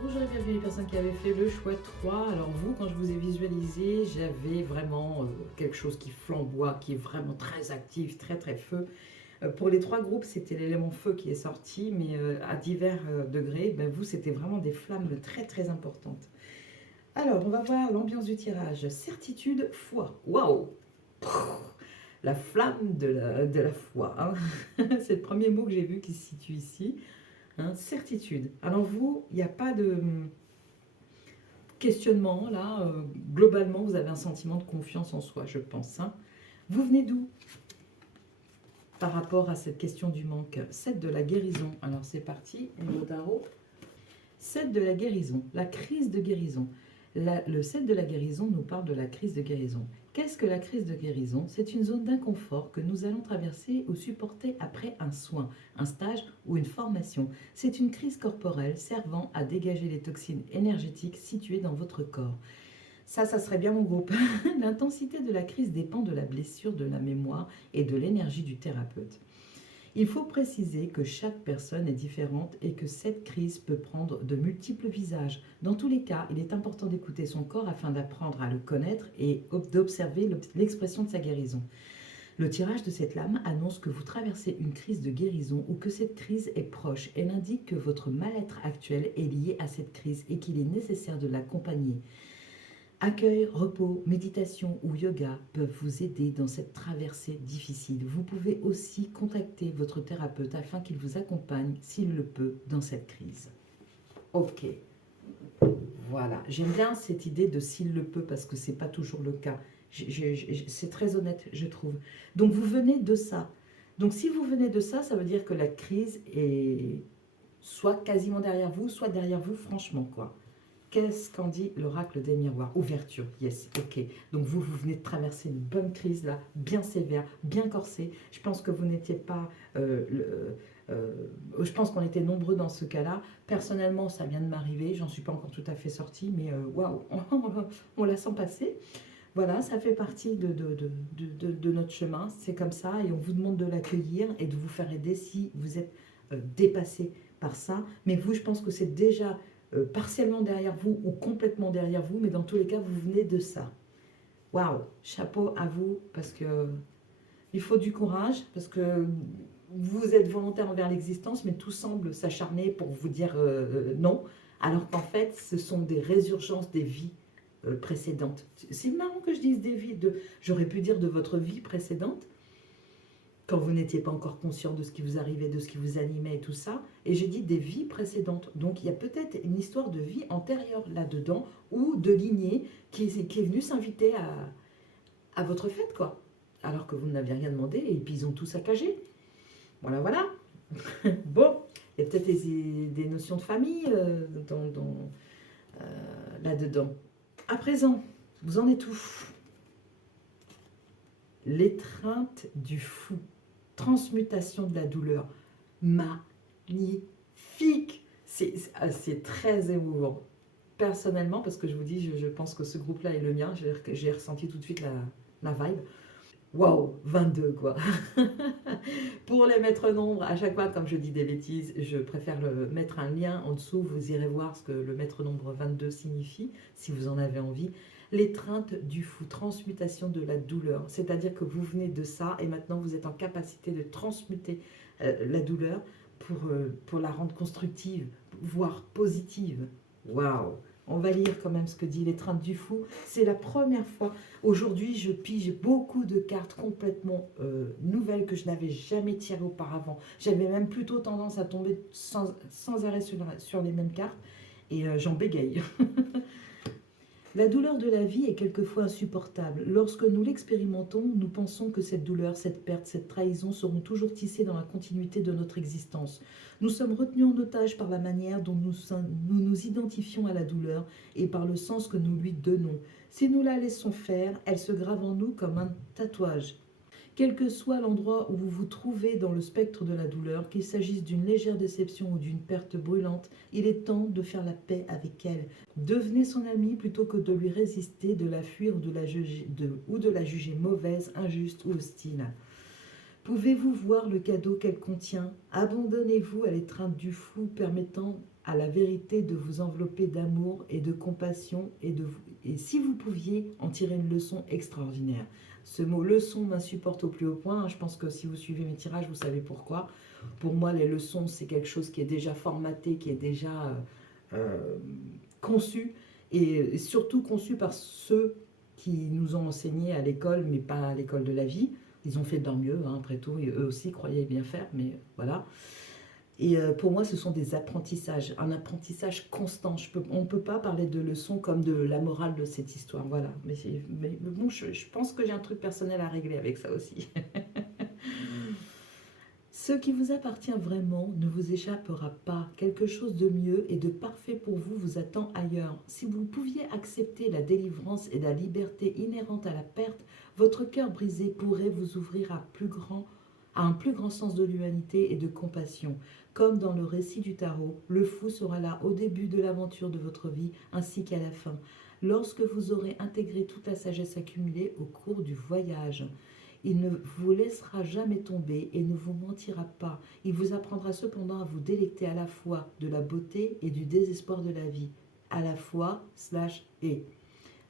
Bonjour et bienvenue les personnes qui avaient fait le choix 3. Alors vous, quand je vous ai visualisé, j'avais vraiment quelque chose qui flamboie, qui est vraiment très actif, très très feu. Pour les 3 groupes, c'était l'élément feu qui est sorti, mais à divers degrés, ben, vous, c'était vraiment des flammes très très importantes. Alors, on va voir l'ambiance du tirage. Certitude, foi. Waouh! La flamme de la foi. Hein. C'est le premier mot que j'ai vu qui se situe ici. Hein, certitude. Alors vous, il n'y a pas de questionnement là. Globalement, vous avez un sentiment de confiance en soi, je pense. Hein. Vous venez d'où par rapport à cette question du manque? 7 de la guérison. Alors c'est parti, niveau tarot. 7 de la guérison, la crise de guérison. Le 7 de la guérison nous parle de la crise de guérison. Qu'est-ce que la crise de guérison? C'est une zone d'inconfort que nous allons traverser ou supporter après un soin, un stage ou une formation. C'est une crise corporelle servant à dégager les toxines énergétiques situées dans votre corps. Ça serait bien mon groupe. L'intensité de la crise dépend de la blessure, de la mémoire et de l'énergie du thérapeute. Il faut préciser que chaque personne est différente et que cette crise peut prendre de multiples visages. Dans tous les cas, il est important d'écouter son corps afin d'apprendre à le connaître et d'observer l'expression de sa guérison. Le tirage de cette lame annonce que vous traversez une crise de guérison ou que cette crise est proche. Elle indique que votre mal-être actuel est lié à cette crise et qu'il est nécessaire de l'accompagner. Accueil, repos, méditation ou yoga peuvent vous aider dans cette traversée difficile. Vous pouvez aussi contacter votre thérapeute afin qu'il vous accompagne, s'il le peut, dans cette crise. Ok, voilà. J'aime bien cette idée de s'il le peut parce que ce n'est pas toujours le cas. C'est très honnête, je trouve. Donc vous venez de ça. Donc si vous venez de ça, ça veut dire que la crise est soit quasiment derrière vous, soit derrière vous franchement, quoi. Qu'est-ce qu'en dit l'oracle des miroirs? Ouverture, yes, ok. Donc vous venez de traverser une bonne crise là, bien sévère, bien corsée. Je pense que vous n'étiez pas... je pense qu'on était nombreux dans ce cas-là. Personnellement, ça vient de m'arriver. J'en suis pas encore tout à fait sortie, mais waouh, on la sent passer. Voilà, ça fait partie de notre chemin. C'est comme ça et on vous demande de l'accueillir et de vous faire aider si vous êtes dépassé par ça. Mais vous, je pense que c'est déjà... partiellement derrière vous ou complètement derrière vous, mais dans tous les cas, vous venez de ça. Waouh, chapeau à vous, parce que il faut du courage, parce que vous êtes volontaire envers l'existence, mais tout semble s'acharner pour vous dire non, alors qu'en fait, ce sont des résurgences des vies précédentes. C'est marrant que je dise des vies, j'aurais pu dire de votre vie précédente, quand vous n'étiez pas encore conscient de ce qui vous arrivait, de ce qui vous animait et tout ça. Et j'ai dit des vies précédentes. Donc il y a peut-être une histoire de vie antérieure là-dedans, ou de lignée qui est venue s'inviter à votre fête, quoi. Alors que vous n'aviez rien demandé, et puis ils ont tout saccagé. Voilà, voilà. Bon, il y a peut-être des notions de famille là-dedans. À présent, vous en êtes où? L'étreinte du fou. Transmutation de la douleur. Magnifique. C'est très émouvant. Personnellement, parce que je vous dis, je pense que ce groupe-là est le mien. J'ai ressenti tout de suite la vibe. Waouh, 22 quoi. Pour les maîtres nombres, à chaque fois, comme je dis des bêtises, je préfère mettre un lien en dessous. Vous irez voir ce que le maître nombre 22 signifie, si vous en avez envie. L'étreinte du fou, transmutation de la douleur. C'est-à-dire que vous venez de ça et maintenant vous êtes en capacité de transmuter la douleur pour la rendre constructive, voire positive. Waouh! On va lire quand même ce que dit l'étreinte du fou. C'est la première fois. Aujourd'hui, je pige beaucoup de cartes complètement nouvelles que je n'avais jamais tirées auparavant. J'avais même plutôt tendance à tomber sans arrêt sur les mêmes cartes. Et j'en bégaye. La douleur de la vie est quelquefois insupportable. Lorsque nous l'expérimentons, nous pensons que cette douleur, cette perte, cette trahison seront toujours tissées dans la continuité de notre existence. Nous sommes retenus en otage par la manière dont nous identifions à la douleur et par le sens que nous lui donnons. Si nous la laissons faire, elle se grave en nous comme un tatouage. Quel que soit l'endroit où vous vous trouvez dans le spectre de la douleur, qu'il s'agisse d'une légère déception ou d'une perte brûlante, il est temps de faire la paix avec elle. Devenez son ami plutôt que de lui résister, de la fuir ou de la juger mauvaise, injuste ou hostile. Pouvez-vous voir le cadeau qu'elle contient? Abandonnez-vous à l'étreinte du fou permettant à la vérité de vous envelopper d'amour et de compassion et si vous pouviez en tirer une leçon extraordinaire. Ce mot leçon m'insupporte au plus haut point. Je pense que si vous suivez mes tirages, vous savez pourquoi. Pour moi, les leçons, c'est quelque chose qui est déjà formaté, qui est déjà conçu et surtout conçu par ceux qui nous ont enseigné à l'école, mais pas à l'école de la vie. Ils ont fait de leur mieux, hein, après tout, et eux aussi croyaient bien faire, mais voilà. Et pour moi, ce sont des apprentissages, un apprentissage constant. On ne peut pas parler de leçons comme de la morale de cette histoire, voilà. Mais bon, je pense que j'ai un truc personnel à régler avec ça aussi. Ce qui vous appartient vraiment ne vous échappera pas. Quelque chose de mieux et de parfait pour vous vous attend ailleurs. Si vous pouviez accepter la délivrance et la liberté inhérente à la perte, votre cœur brisé pourrait vous ouvrir à un plus grand sens de l'humanité et de compassion. Comme dans le récit du tarot, le fou sera là au début de l'aventure de votre vie ainsi qu'à la fin, lorsque vous aurez intégré toute la sagesse accumulée au cours du voyage. Il ne vous laissera jamais tomber et ne vous mentira pas. Il vous apprendra cependant à vous délecter à la fois de la beauté et du désespoir de la vie. À la fois / et.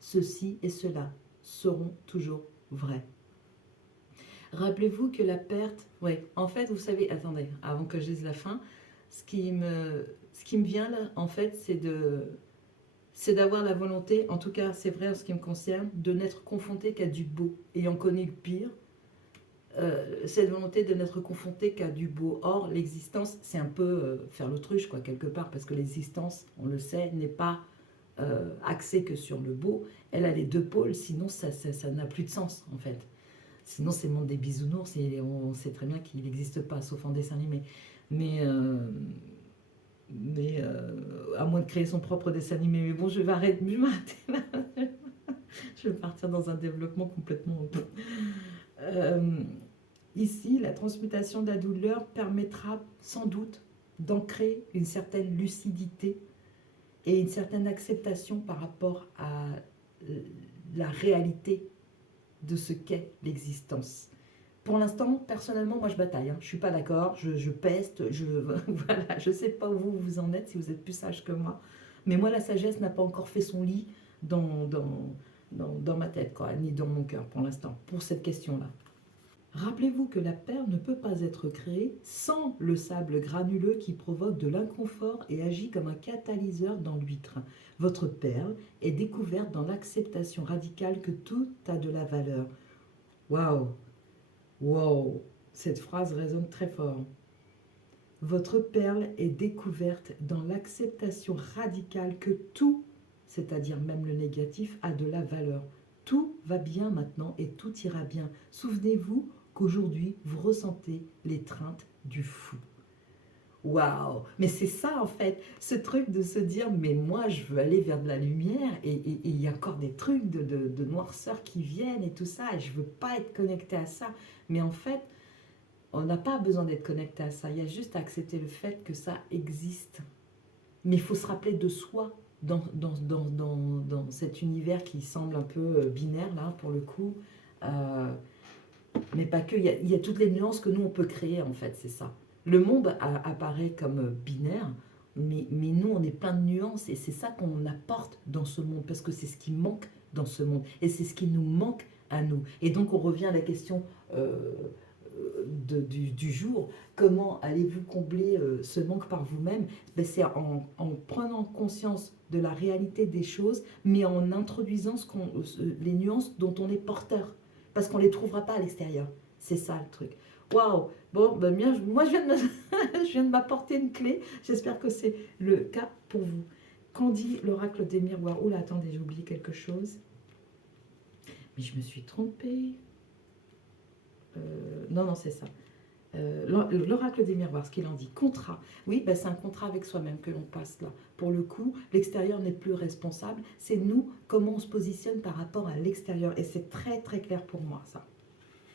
Ceci et cela seront toujours vrais. Rappelez-vous que la perte... Oui, en fait, vous savez... Attendez, avant que je dise la fin, ce qui me vient là, en fait, c'est d'avoir la volonté, en tout cas c'est vrai en ce qui me concerne, de n'être confronté qu'à du beau. Ayant connu le pire, cette volonté de n'être confronté qu'à du beau. Or, l'existence, c'est un peu faire l'autruche, quoi, quelque part, parce que l'existence, on le sait, n'est pas axée que sur le beau. Elle a les deux pôles, sinon ça n'a plus de sens, en fait. Sinon, c'est le monde des bisounours et on sait très bien qu'il n'existe pas, sauf en dessin animé. Mais à moins de créer son propre dessin animé. Mais bon, je vais m'arrêter là. Je vais partir dans un développement complètement... ici, la transmutation de la douleur permettra sans doute d'ancrer une certaine lucidité et une certaine acceptation par rapport à la réalité de ce qu'est l'existence. Pour l'instant, personnellement, moi je bataille. Je ne suis pas d'accord, je peste, voilà, je ne sais pas où vous en êtes, si vous êtes plus sage que moi. Mais moi, la sagesse n'a pas encore fait son lit dans ma tête, quoi, ni dans mon cœur pour l'instant, pour cette question-là. Rappelez-vous que la perle ne peut pas être créée sans le sable granuleux qui provoque de l'inconfort et agit comme un catalyseur dans l'huître. Votre perle est découverte dans l'acceptation radicale que tout a de la valeur. Waouh! Wow! Cette phrase résonne très fort. Votre perle est découverte dans l'acceptation radicale que tout, c'est-à-dire même le négatif, a de la valeur. Tout va bien maintenant et tout ira bien. Souvenez-vous qu'aujourd'hui, vous ressentez l'étreinte du fou. Waouh! Mais c'est ça en fait, ce truc de se dire, mais moi je veux aller vers de la lumière et il y a encore des trucs de noirceur qui viennent et tout ça, et je veux pas être connecté à ça. Mais en fait, on n'a pas besoin d'être connecté à ça, il y a juste à accepter le fait que ça existe. Mais il faut se rappeler de soi dans cet univers qui semble un peu binaire, là, pour le coup. Euh, mais pas que, il y a toutes les nuances que nous, on peut créer, en fait, c'est ça. Le monde apparaît comme binaire, mais nous, on est plein de nuances, et c'est ça qu'on apporte dans ce monde, parce que c'est ce qui manque dans ce monde, et c'est ce qui nous manque à nous. Et donc, on revient à la question du jour, comment allez-vous combler ce manque par vous-même? Ben, c'est en prenant conscience de la réalité des choses, mais en introduisant les nuances dont on est porteur, parce qu'on ne les trouvera pas à l'extérieur. C'est ça le truc. Waouh! Bon, ben bien, moi je je viens de m'apporter une clé, j'espère que c'est le cas pour vous. Qu'en dit l'oracle des miroirs? Oula, attendez, j'ai oublié quelque chose. Mais je me suis trompée. Non, c'est ça. L'oracle des miroirs, ce qu'il en dit. Contrat. Oui, ben, c'est un contrat avec soi-même que l'on passe là. Pour le coup, l'extérieur n'est plus responsable. C'est nous, comment on se positionne par rapport à l'extérieur. Et c'est très, très clair pour moi, ça.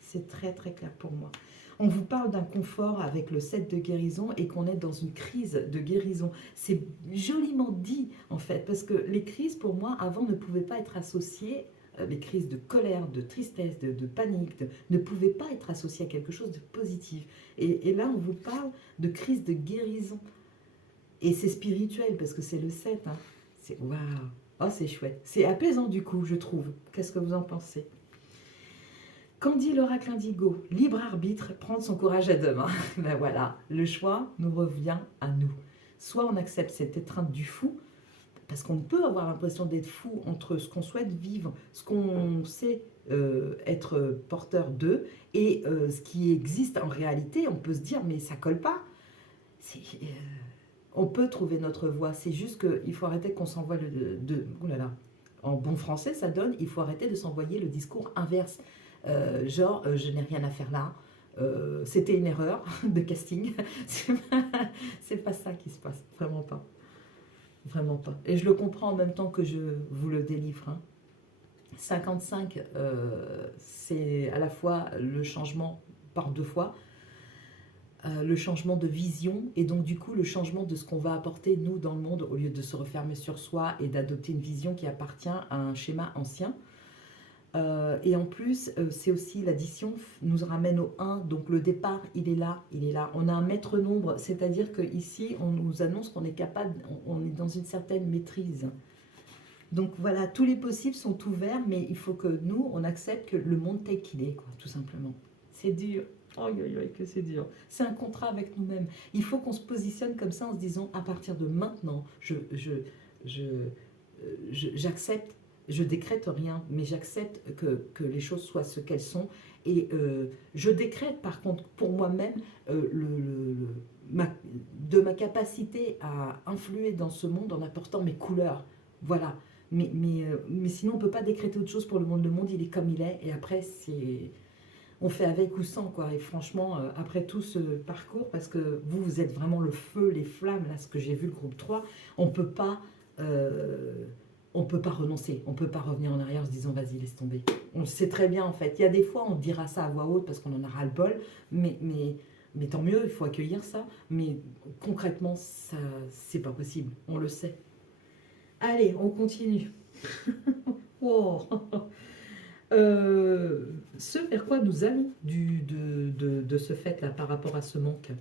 C'est très, très clair pour moi. On vous parle d'un confort avec le 7 de guérison et qu'on est dans une crise de guérison. C'est joliment dit, en fait, parce que les crises, pour moi, avant, ne pouvaient pas être associées. Les crises de colère, de tristesse, de panique, ne pouvaient pas être associées à quelque chose de positif. Et là, on vous parle de crise de guérison. Et c'est spirituel, parce que c'est le 7. Hein. C'est waouh! Oh, c'est chouette. C'est apaisant, du coup, je trouve. Qu'est-ce que vous en pensez? Qu'en dit l'oracle indigo? Libre arbitre, prendre son courage à deux mains. Ben voilà, le choix nous revient à nous. Soit on accepte cette étreinte du fou, parce qu'on peut avoir l'impression d'être fou entre ce qu'on souhaite vivre, ce qu'on sait être porteur d'eux, et ce qui existe en réalité. On peut se dire, mais ça colle pas. On peut trouver notre voie, c'est juste qu'il faut arrêter qu'on s'envoie oh là là. En bon français, ça donne, il faut arrêter de s'envoyer le discours inverse. Je n'ai rien à faire là, c'était une erreur de casting. C'est pas ça qui se passe, vraiment pas. Vraiment pas. Et je le comprends en même temps que je vous le délivre. Hein. 55, c'est à la fois le changement par deux fois, le changement de vision et donc du coup le changement de ce qu'on va apporter nous dans le monde au lieu de se refermer sur soi et d'adopter une vision qui appartient à un schéma ancien. Et en plus, c'est aussi l'addition nous ramène au 1, donc le départ, il est là, il est là. On a un maître nombre, c'est-à-dire qu'ici, on nous annonce qu'on est capable, on est dans une certaine maîtrise. Donc voilà, tous les possibles sont ouverts, mais il faut que nous, on accepte que le monde tel qu'il est, quoi, tout simplement. C'est dur. Oh, que c'est dur. C'est un contrat avec nous-mêmes. Il faut qu'on se positionne comme ça en se disant, à partir de maintenant, j'accepte. Je décrète rien, mais j'accepte que les choses soient ce qu'elles sont. Et je décrète, par contre, pour moi-même, de ma capacité à influer dans ce monde en apportant mes couleurs. Voilà. Mais sinon, on ne peut pas décréter autre chose pour le monde. Le monde, il est comme il est. Et après, on fait avec ou sans, quoi. Et franchement, après tout ce parcours, parce que vous êtes vraiment le feu, les flammes, là, ce que j'ai vu, le groupe 3, on ne peut pas... on peut pas renoncer, on peut pas revenir en arrière en se disant vas-y laisse tomber. On le sait très bien en fait. Il y a des fois on dira ça à voix haute parce qu'on en a ras le bol, mais tant mieux, il faut accueillir ça. Mais concrètement, ça c'est pas possible, on le sait. Allez, on continue. Wow. Ce vers quoi nous allons de ce fait-là par rapport à ce manque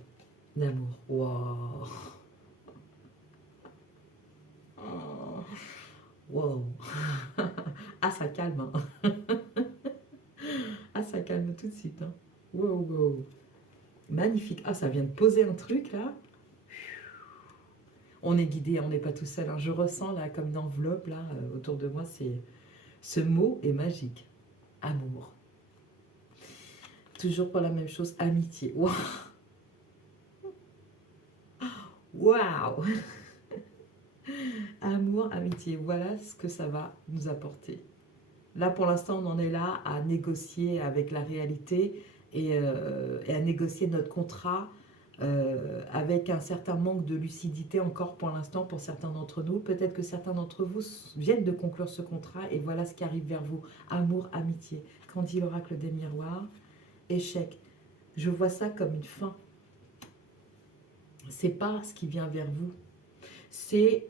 d'amour. Wow. Wow. Ah, ça calme. Hein. Ah, ça calme tout de suite. Hein. Wow, wow. Magnifique. Ah, ça vient de poser un truc là. On est guidé, on n'est pas tout seul. Hein. Je ressens là comme une enveloppe là autour de moi. Ce mot est magique. Amour. Toujours pour la même chose, amitié. Waouh! Waouh! Amour, amitié, voilà ce que ça va nous apporter. Là, pour l'instant, on en est là à négocier avec la réalité et à négocier notre contrat avec un certain manque de lucidité encore pour l'instant pour certains d'entre nous. Peut-être que certains d'entre vous viennent de conclure ce contrat et voilà ce qui arrive vers vous. Amour, amitié. Quand dit l'oracle des miroirs, échec. Je vois ça comme une fin. C'est pas ce qui vient vers vous. C'est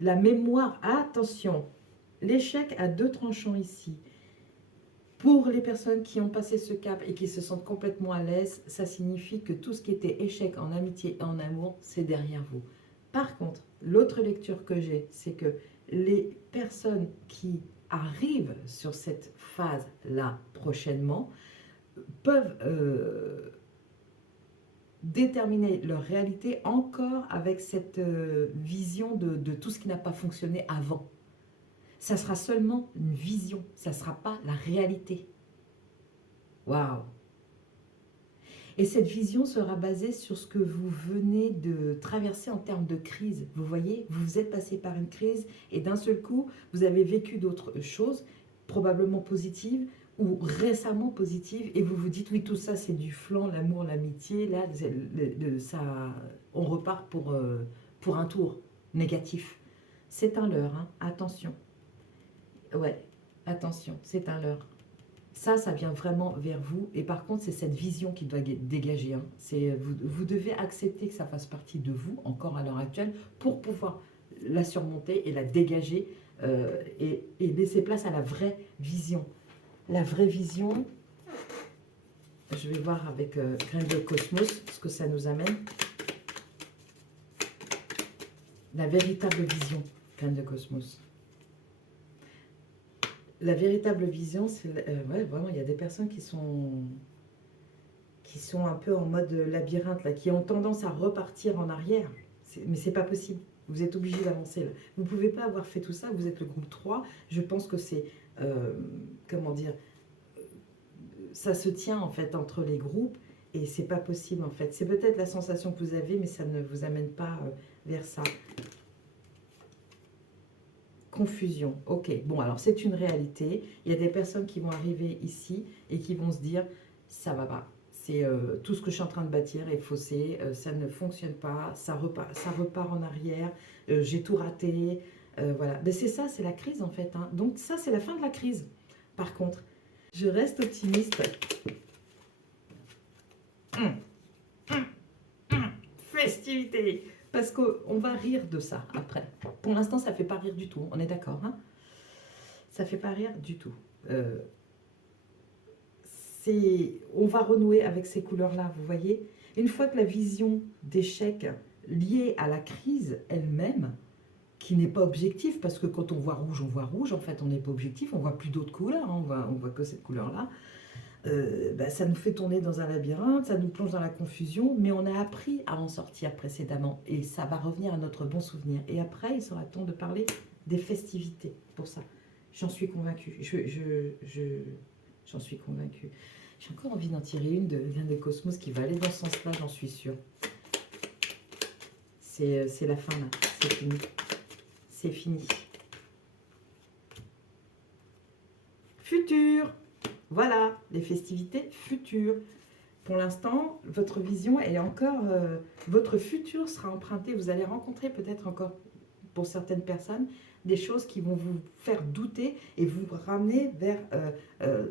la mémoire. Attention, l'échec a deux tranchants ici. Pour les personnes qui ont passé ce cap et qui se sentent complètement à l'aise, ça signifie que tout ce qui était échec en amitié et en amour, c'est derrière vous. Par contre, l'autre lecture que j'ai, c'est que les personnes qui arrivent sur cette phase-là prochainement peuvent déterminer leur réalité encore avec cette vision de tout ce qui n'a pas fonctionné avant. Ça sera seulement une vision, ça ne sera pas la réalité. Waouh! Et cette vision sera basée sur ce que vous venez de traverser en termes de crise. Vous voyez, vous êtes passé par une crise et d'un seul coup, vous avez vécu d'autres choses, probablement positives ou récemment positives, et vous vous dites, oui, tout ça, c'est du flan, l'amour, l'amitié. Là, ça, on repart pour un tour négatif. C'est un leurre, hein, attention. Ouais, attention, c'est un leurre. Ça vient vraiment vers vous. Et par contre, c'est cette vision qui doit dégager. Hein. Vous devez accepter que ça fasse partie de vous, encore à l'heure actuelle, pour pouvoir la surmonter et la dégager et laisser place à la vraie vision. La vraie vision, je vais voir avec Graine de Cosmos ce que ça nous amène. La véritable vision, Graine de Cosmos. La véritable vision, c'est ouais, vraiment, il y a des personnes qui sont un peu en mode labyrinthe, là, qui ont tendance à repartir en arrière. Mais c'est pas possible. Vous êtes obligé d'avancer là. Vous ne pouvez pas avoir fait tout ça. Vous êtes le groupe 3. Je pense que c'est, comment dire, ça se tient en fait entre les groupes et c'est pas possible en fait. C'est peut-être la sensation que vous avez, mais ça ne vous amène pas vers ça. Confusion. Ok, bon, alors c'est une réalité. Il y a des personnes qui vont arriver ici et qui vont se dire, ça va pas. C'est tout ce que je suis en train de bâtir est faussé, ça ne fonctionne pas, ça repart en arrière, j'ai tout raté. Voilà, mais c'est ça, c'est la crise en fait. Hein. Donc ça, c'est la fin de la crise. Par contre, je reste optimiste. Festivité. Parce qu'on va rire de ça après. Pour l'instant, ça ne fait pas rire du tout. On est d'accord, hein? Ça ne fait pas rire du tout. On va renouer avec ces couleurs-là, vous voyez. Une fois que la vision d'échec liée à la crise elle-même, qui n'est pas objective, parce que quand on voit rouge, en fait, on n'est pas objectif, on voit plus d'autres couleurs, hein, on voit que cette couleur-là. Ça nous fait tourner dans un labyrinthe, ça nous plonge dans la confusion, mais on a appris à en sortir précédemment et ça va revenir à notre bon souvenir. Et après, il sera temps de parler des festivités pour ça. J'en suis convaincue. J'en suis convaincue. J'ai encore envie d'en tirer une de Graine de Cosmos qui va aller dans ce sens-là, j'en suis sûre. C'est la fin là, c'est fini. C'est fini. Futur. Voilà, les festivités futures. Pour l'instant, votre vision, elle est encore... votre futur sera emprunté. Vous allez rencontrer peut-être encore, pour certaines personnes, des choses qui vont vous faire douter et vous ramener vers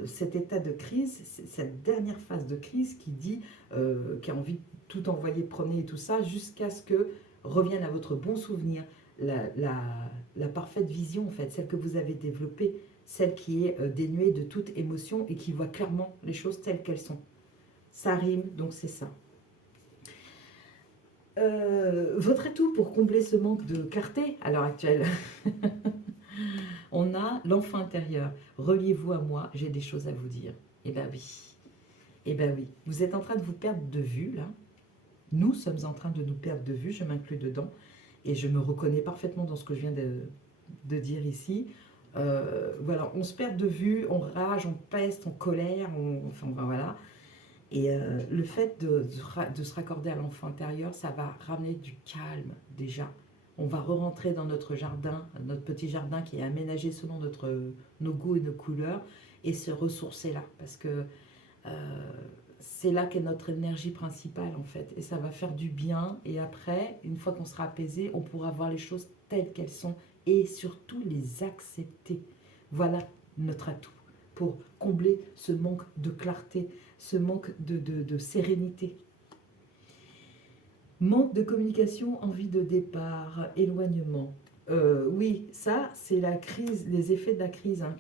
cet état de crise, cette dernière phase de crise qui a envie de tout envoyer promener et tout ça, jusqu'à ce que revienne à votre bon souvenir la parfaite vision, en fait, celle que vous avez développée, celle qui est dénuée de toute émotion et qui voit clairement les choses telles qu'elles sont. Ça rime, donc c'est ça. Votre atout pour combler ce manque de clarté à l'heure actuelle, on a l'enfant intérieur. Reliez-vous à moi, j'ai des choses à vous dire. Eh bien oui, eh bien oui. Vous êtes en train de vous perdre de vue, là. Nous sommes en train de nous perdre de vue, je m'inclus dedans. Et je me reconnais parfaitement dans ce que je viens de dire ici. Voilà, on se perd de vue, on rage, on peste, on colère, enfin voilà. Et le fait de se raccorder à l'enfant intérieur, ça va ramener du calme déjà. On va re-rentrer dans notre jardin, notre petit jardin qui est aménagé selon nos goûts et nos couleurs, et se ressourcer là. Parce que euh, c'est là qu'est notre énergie principale en fait. Et ça va faire du bien. Et après, une fois qu'on sera apaisé, on pourra voir les choses telles qu'elles sont et surtout les accepter. Voilà notre atout pour combler ce manque de clarté, ce manque de sérénité. Manque de communication, envie de départ, éloignement. Oui, ça, c'est la crise, les effets de la crise hein,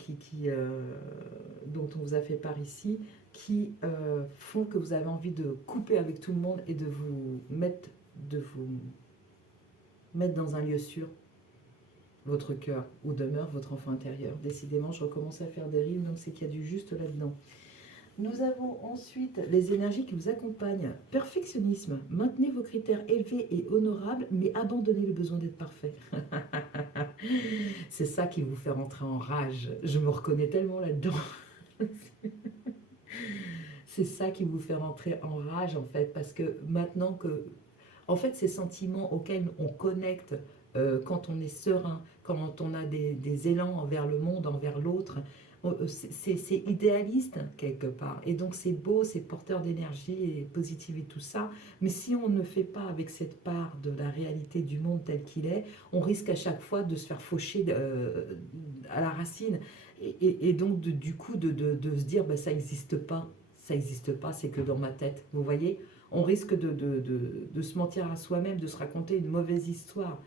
dont on vous a fait part ici, qui font que vous avez envie de couper avec tout le monde et de vous mettre dans un lieu sûr, votre cœur, où demeure votre enfant intérieur. Décidément, je recommence à faire des rimes, donc c'est qu'il y a du juste là-dedans. Nous avons ensuite les énergies qui vous accompagnent. Perfectionnisme. Maintenez vos critères élevés et honorables, mais abandonnez le besoin d'être parfait. C'est ça qui vous fait rentrer en rage. Je me reconnais tellement là-dedans. C'est ça qui vous fait rentrer en rage, en fait, parce que maintenant que... En fait, ces sentiments auxquels on connecte quand on est serein, quand on a des élans envers le monde, envers l'autre, c'est idéaliste quelque part. Et donc c'est beau, c'est porteur d'énergie et positive et tout ça. Mais si on ne fait pas avec cette part de la réalité du monde tel qu'il est, on risque à chaque fois de se faire faucher à la racine. Et donc du coup de se dire bah, ça n'existe pas. Ça n'existe pas, c'est que dans ma tête. Vous voyez, on risque de se mentir à soi-même, de se raconter une mauvaise histoire.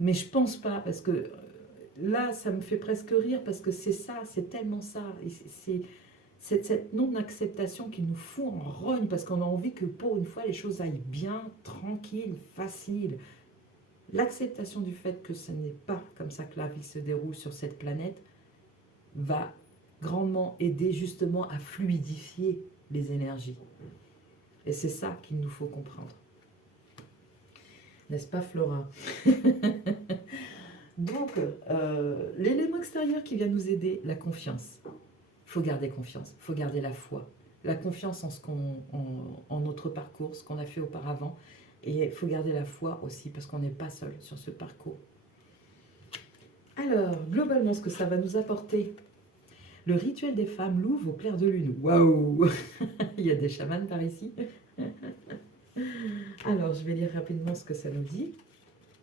Mais je pense pas, parce que là, ça me fait presque rire, parce que c'est ça, c'est tellement ça. C'est cette non-acceptation qui nous fout en rogne, parce qu'on a envie que pour une fois, les choses aillent bien, tranquille, facile. L'acceptation du fait que ce n'est pas comme ça que la vie se déroule sur cette planète va grandement aider justement à fluidifier les énergies. Et c'est ça qu'il nous faut comprendre. N'est-ce pas, Flora? Donc, l'élément extérieur qui vient nous aider, la confiance. Il faut garder confiance, il faut garder la foi. La confiance en notre parcours, ce qu'on a fait auparavant. Et il faut garder la foi aussi, parce qu'on n'est pas seul sur ce parcours. Alors, globalement, ce que ça va nous apporter, le rituel des femmes louve au clair de lune. Waouh! Il y a des chamans par ici. Alors, je vais lire rapidement ce que ça nous dit.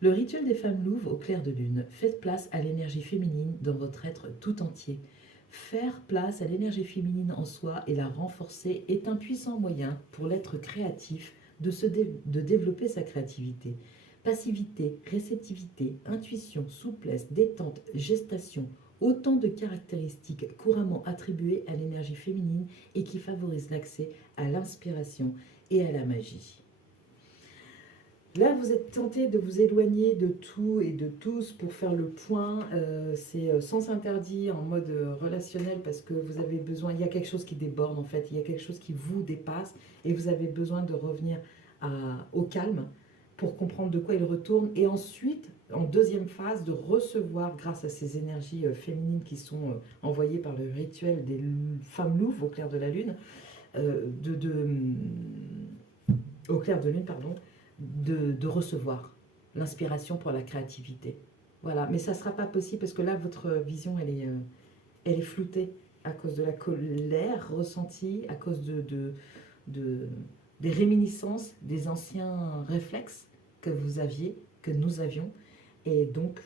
Le rituel des femmes louves au clair de lune. Faites place à l'énergie féminine dans votre être tout entier. Faire place à l'énergie féminine en soi et la renforcer est un puissant moyen pour l'être créatif de développer sa créativité. Passivité, réceptivité, intuition, souplesse, détente, gestation, autant de caractéristiques couramment attribuées à l'énergie féminine et qui favorisent l'accès à l'inspiration et à la magie. Là, vous êtes tenté de vous éloigner de tout et de tous pour faire le point. C'est sans interdit en mode relationnel parce que vous avez besoin, il y a quelque chose qui déborde en fait, il y a quelque chose qui vous dépasse et vous avez besoin de revenir au calme pour comprendre de quoi il retourne et ensuite, en deuxième phase, de recevoir grâce à ces énergies féminines qui sont envoyées par le rituel des femmes louves au clair de la lune, au clair de lune, pardon, de recevoir l'inspiration pour la créativité. Voilà, mais ça ne sera pas possible parce que là, votre vision, elle est floutée à cause de la colère ressentie, à cause des réminiscences, des anciens réflexes que vous aviez, que nous avions. Et donc,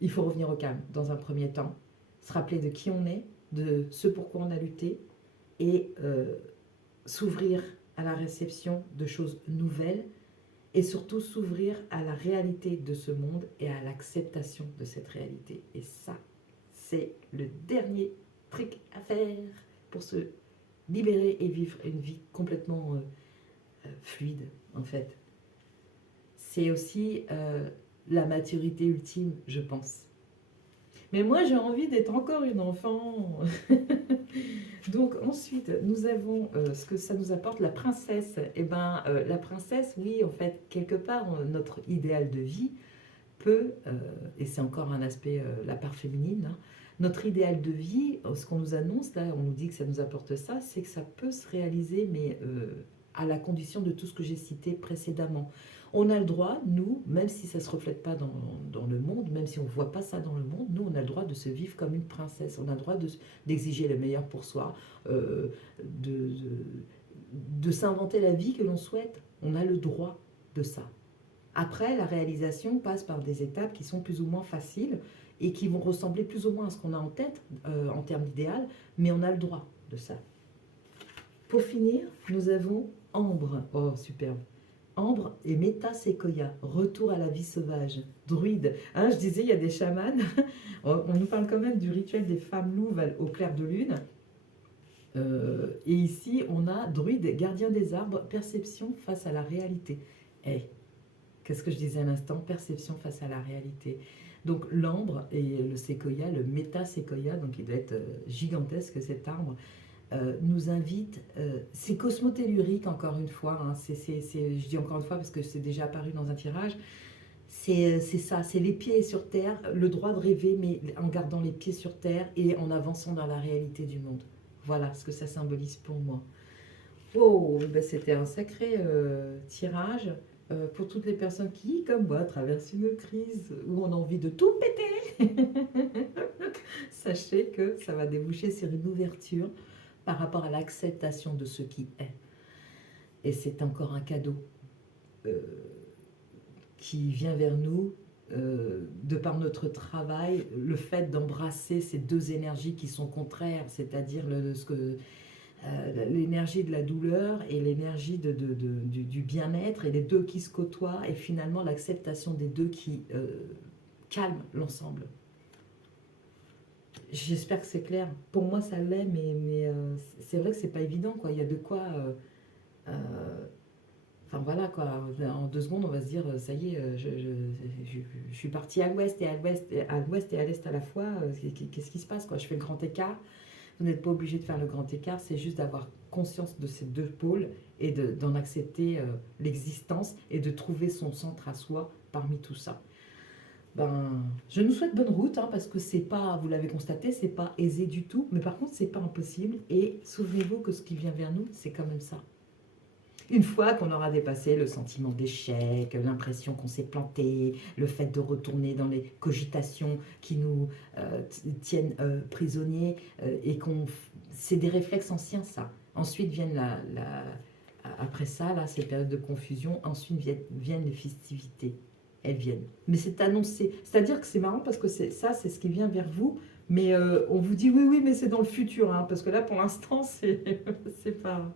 il faut revenir au calme dans un premier temps, se rappeler de qui on est, de ce pourquoi on a lutté et s'ouvrir à la réception de choses nouvelles et surtout s'ouvrir à la réalité de ce monde et à l'acceptation de cette réalité. Et ça, c'est le dernier truc à faire pour se libérer et vivre une vie complètement fluide, en fait. C'est aussi la maturité ultime, je pense. Mais moi, j'ai envie d'être encore une enfant. Donc ensuite, nous avons ce que ça nous apporte, la princesse. Eh ben, la princesse, oui, en fait, quelque part, notre idéal de vie peut, et c'est encore un aspect, la part féminine, hein, Notre idéal de vie, ce qu'on nous annonce, là, on nous dit que ça nous apporte ça, c'est que ça peut se réaliser, mais à la condition de tout ce que j'ai cité précédemment. On a le droit, nous, même si ça ne se reflète pas dans le monde, même si on ne voit pas ça dans le monde, nous, on a le droit de se vivre comme une princesse. On a le droit d'exiger le meilleur pour soi, euh, de, de s'inventer la vie que l'on souhaite. On a le droit de ça. Après, la réalisation passe par des étapes qui sont plus ou moins faciles et qui vont ressembler plus ou moins à ce qu'on a en tête en termes d'idéal, mais on a le droit de ça. Pour finir, nous avons Ambre. Oh, superbe. Ambre et Méta-Séquoia, retour à la vie sauvage, druide. Hein, je disais, il y a des chamans. On nous parle quand même du rituel des femmes louves au clair de lune. Et ici, on a druide, gardien des arbres, perception face à la réalité. Hey, qu'est-ce que je disais à l'instant? Perception face à la réalité. Donc l'ambre et le séquoia, le méta-séquoia, donc il doit être gigantesque cet arbre, nous invite, c'est cosmotellurique encore une fois, hein, je dis encore une fois parce que c'est déjà apparu dans un tirage, c'est ça, c'est les pieds sur terre, le droit de rêver mais en gardant les pieds sur terre et en avançant dans la réalité du monde. Voilà ce que ça symbolise pour moi. Oh, ben c'était un sacré tirage pour toutes les personnes qui, comme moi, traversent une crise où on a envie de tout péter. Sachez que ça va déboucher sur une ouverture par rapport à l'acceptation de ce qui est. Et c'est encore un cadeau qui vient vers nous de par notre travail, le fait d'embrasser ces deux énergies qui sont contraires, c'est-à-dire l'énergie de la douleur et l'énergie du bien-être, et les deux qui se côtoient, et finalement l'acceptation des deux qui calme l'ensemble. J'espère que c'est clair. Pour moi, ça l'est, mais c'est vrai que c'est pas évident, quoi. Il y a de quoi. Enfin voilà, quoi. En 2 secondes, on va se dire, ça y est, je suis partie à l'ouest et à l'ouest et à l'est à la fois. Qu'est-ce qui se passe, quoi? Je fais le grand écart. Vous n'êtes pas obligé de faire le grand écart, c'est juste d'avoir conscience de ces deux pôles et d'en accepter l'existence et de trouver son centre à soi parmi tout ça. Ben, je nous souhaite bonne route, hein, parce que c'est pas, vous l'avez constaté, c'est pas aisé du tout, mais par contre c'est pas impossible. Et souvenez-vous que ce qui vient vers nous, c'est quand même ça. Une fois qu'on aura dépassé le sentiment d'échec, l'impression qu'on s'est planté, le fait de retourner dans les cogitations qui nous tiennent prisonniers, et c'est des réflexes anciens, ça. Ensuite viennent après ça, là, ces périodes de confusion, ensuite viennent les festivités. Elles viennent. Mais c'est annoncé. C'est-à-dire que c'est marrant parce que c'est ce qui vient vers vous, mais on vous dit oui, mais c'est dans le futur, hein, parce que là, pour l'instant, c'est pas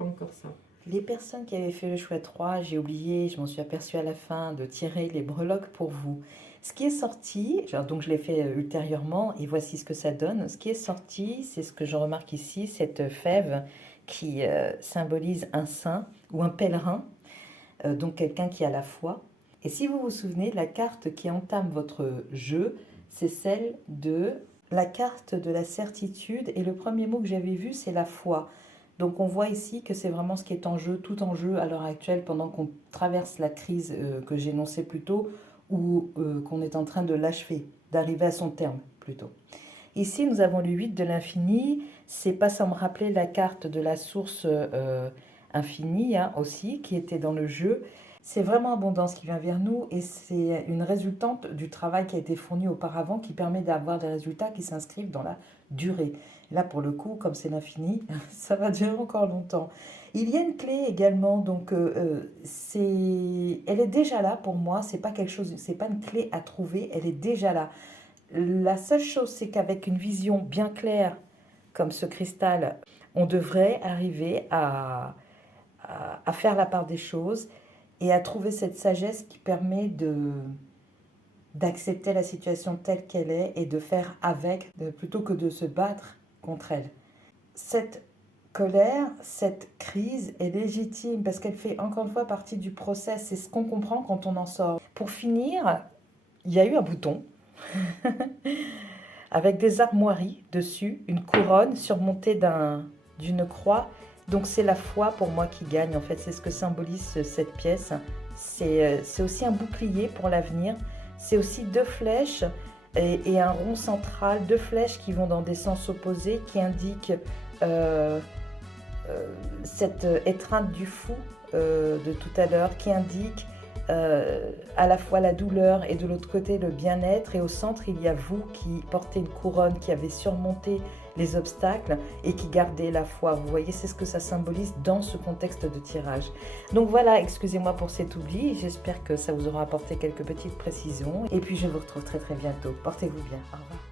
encore ça. Les personnes qui avaient fait le choix 3, j'ai oublié, je m'en suis aperçue à la fin, de tirer les breloques pour vous. Ce qui est sorti, donc je l'ai fait ultérieurement et voici ce que ça donne. Ce qui est sorti, c'est ce que je remarque ici, cette fève qui symbolise un saint ou un pèlerin, donc quelqu'un qui a la foi. Et si vous vous souvenez, la carte qui entame votre jeu, c'est celle de la carte de la certitude. Et le premier mot que j'avais vu, c'est la foi. Donc on voit ici que c'est vraiment ce qui est en jeu, tout en jeu à l'heure actuelle, pendant qu'on traverse la crise que j'énonçais plus tôt, ou qu'on est en train de l'achever, d'arriver à son terme plutôt. Ici, nous avons le 8 de l'infini. C'est pas sans me rappeler la carte de la source infinie, hein, aussi, qui était dans le jeu. C'est vraiment abondance qui vient vers nous et c'est une résultante du travail qui a été fourni auparavant qui permet d'avoir des résultats qui s'inscrivent dans la durée. Là, pour le coup, comme c'est l'infini, ça va durer encore longtemps. Il y a une clé également, donc elle est déjà là pour moi. C'est pas quelque chose, c'est pas une clé à trouver, elle est déjà là. La seule chose, c'est qu'avec une vision bien claire, comme ce cristal, on devrait arriver à faire la part des choses et à trouver cette sagesse qui permet d'accepter la situation telle qu'elle est et de faire avec, plutôt que de se battre contre elle. Cette colère, cette crise est légitime parce qu'elle fait encore une fois partie du process. C'est ce qu'on comprend quand on en sort. Pour finir, il y a eu un bouton avec des armoiries dessus, une couronne surmontée d'une croix. Donc c'est la foi pour moi qui gagne, en fait, c'est ce que symbolise cette pièce. C'est aussi un bouclier pour l'avenir, c'est aussi 2 flèches et un rond central, deux flèches qui vont dans des sens opposés qui indiquent euh, cette étreinte du fou de tout à l'heure, qui indique à la fois la douleur et de l'autre côté le bien-être. Et au centre, il y a vous qui portez une couronne, qui avez surmonté les obstacles et qui gardez la foi. Vous voyez, c'est ce que ça symbolise dans ce contexte de tirage. Donc voilà, excusez-moi pour cet oubli. J'espère que ça vous aura apporté quelques petites précisions. Et puis je vous retrouve très très bientôt. Portez-vous bien. Au revoir.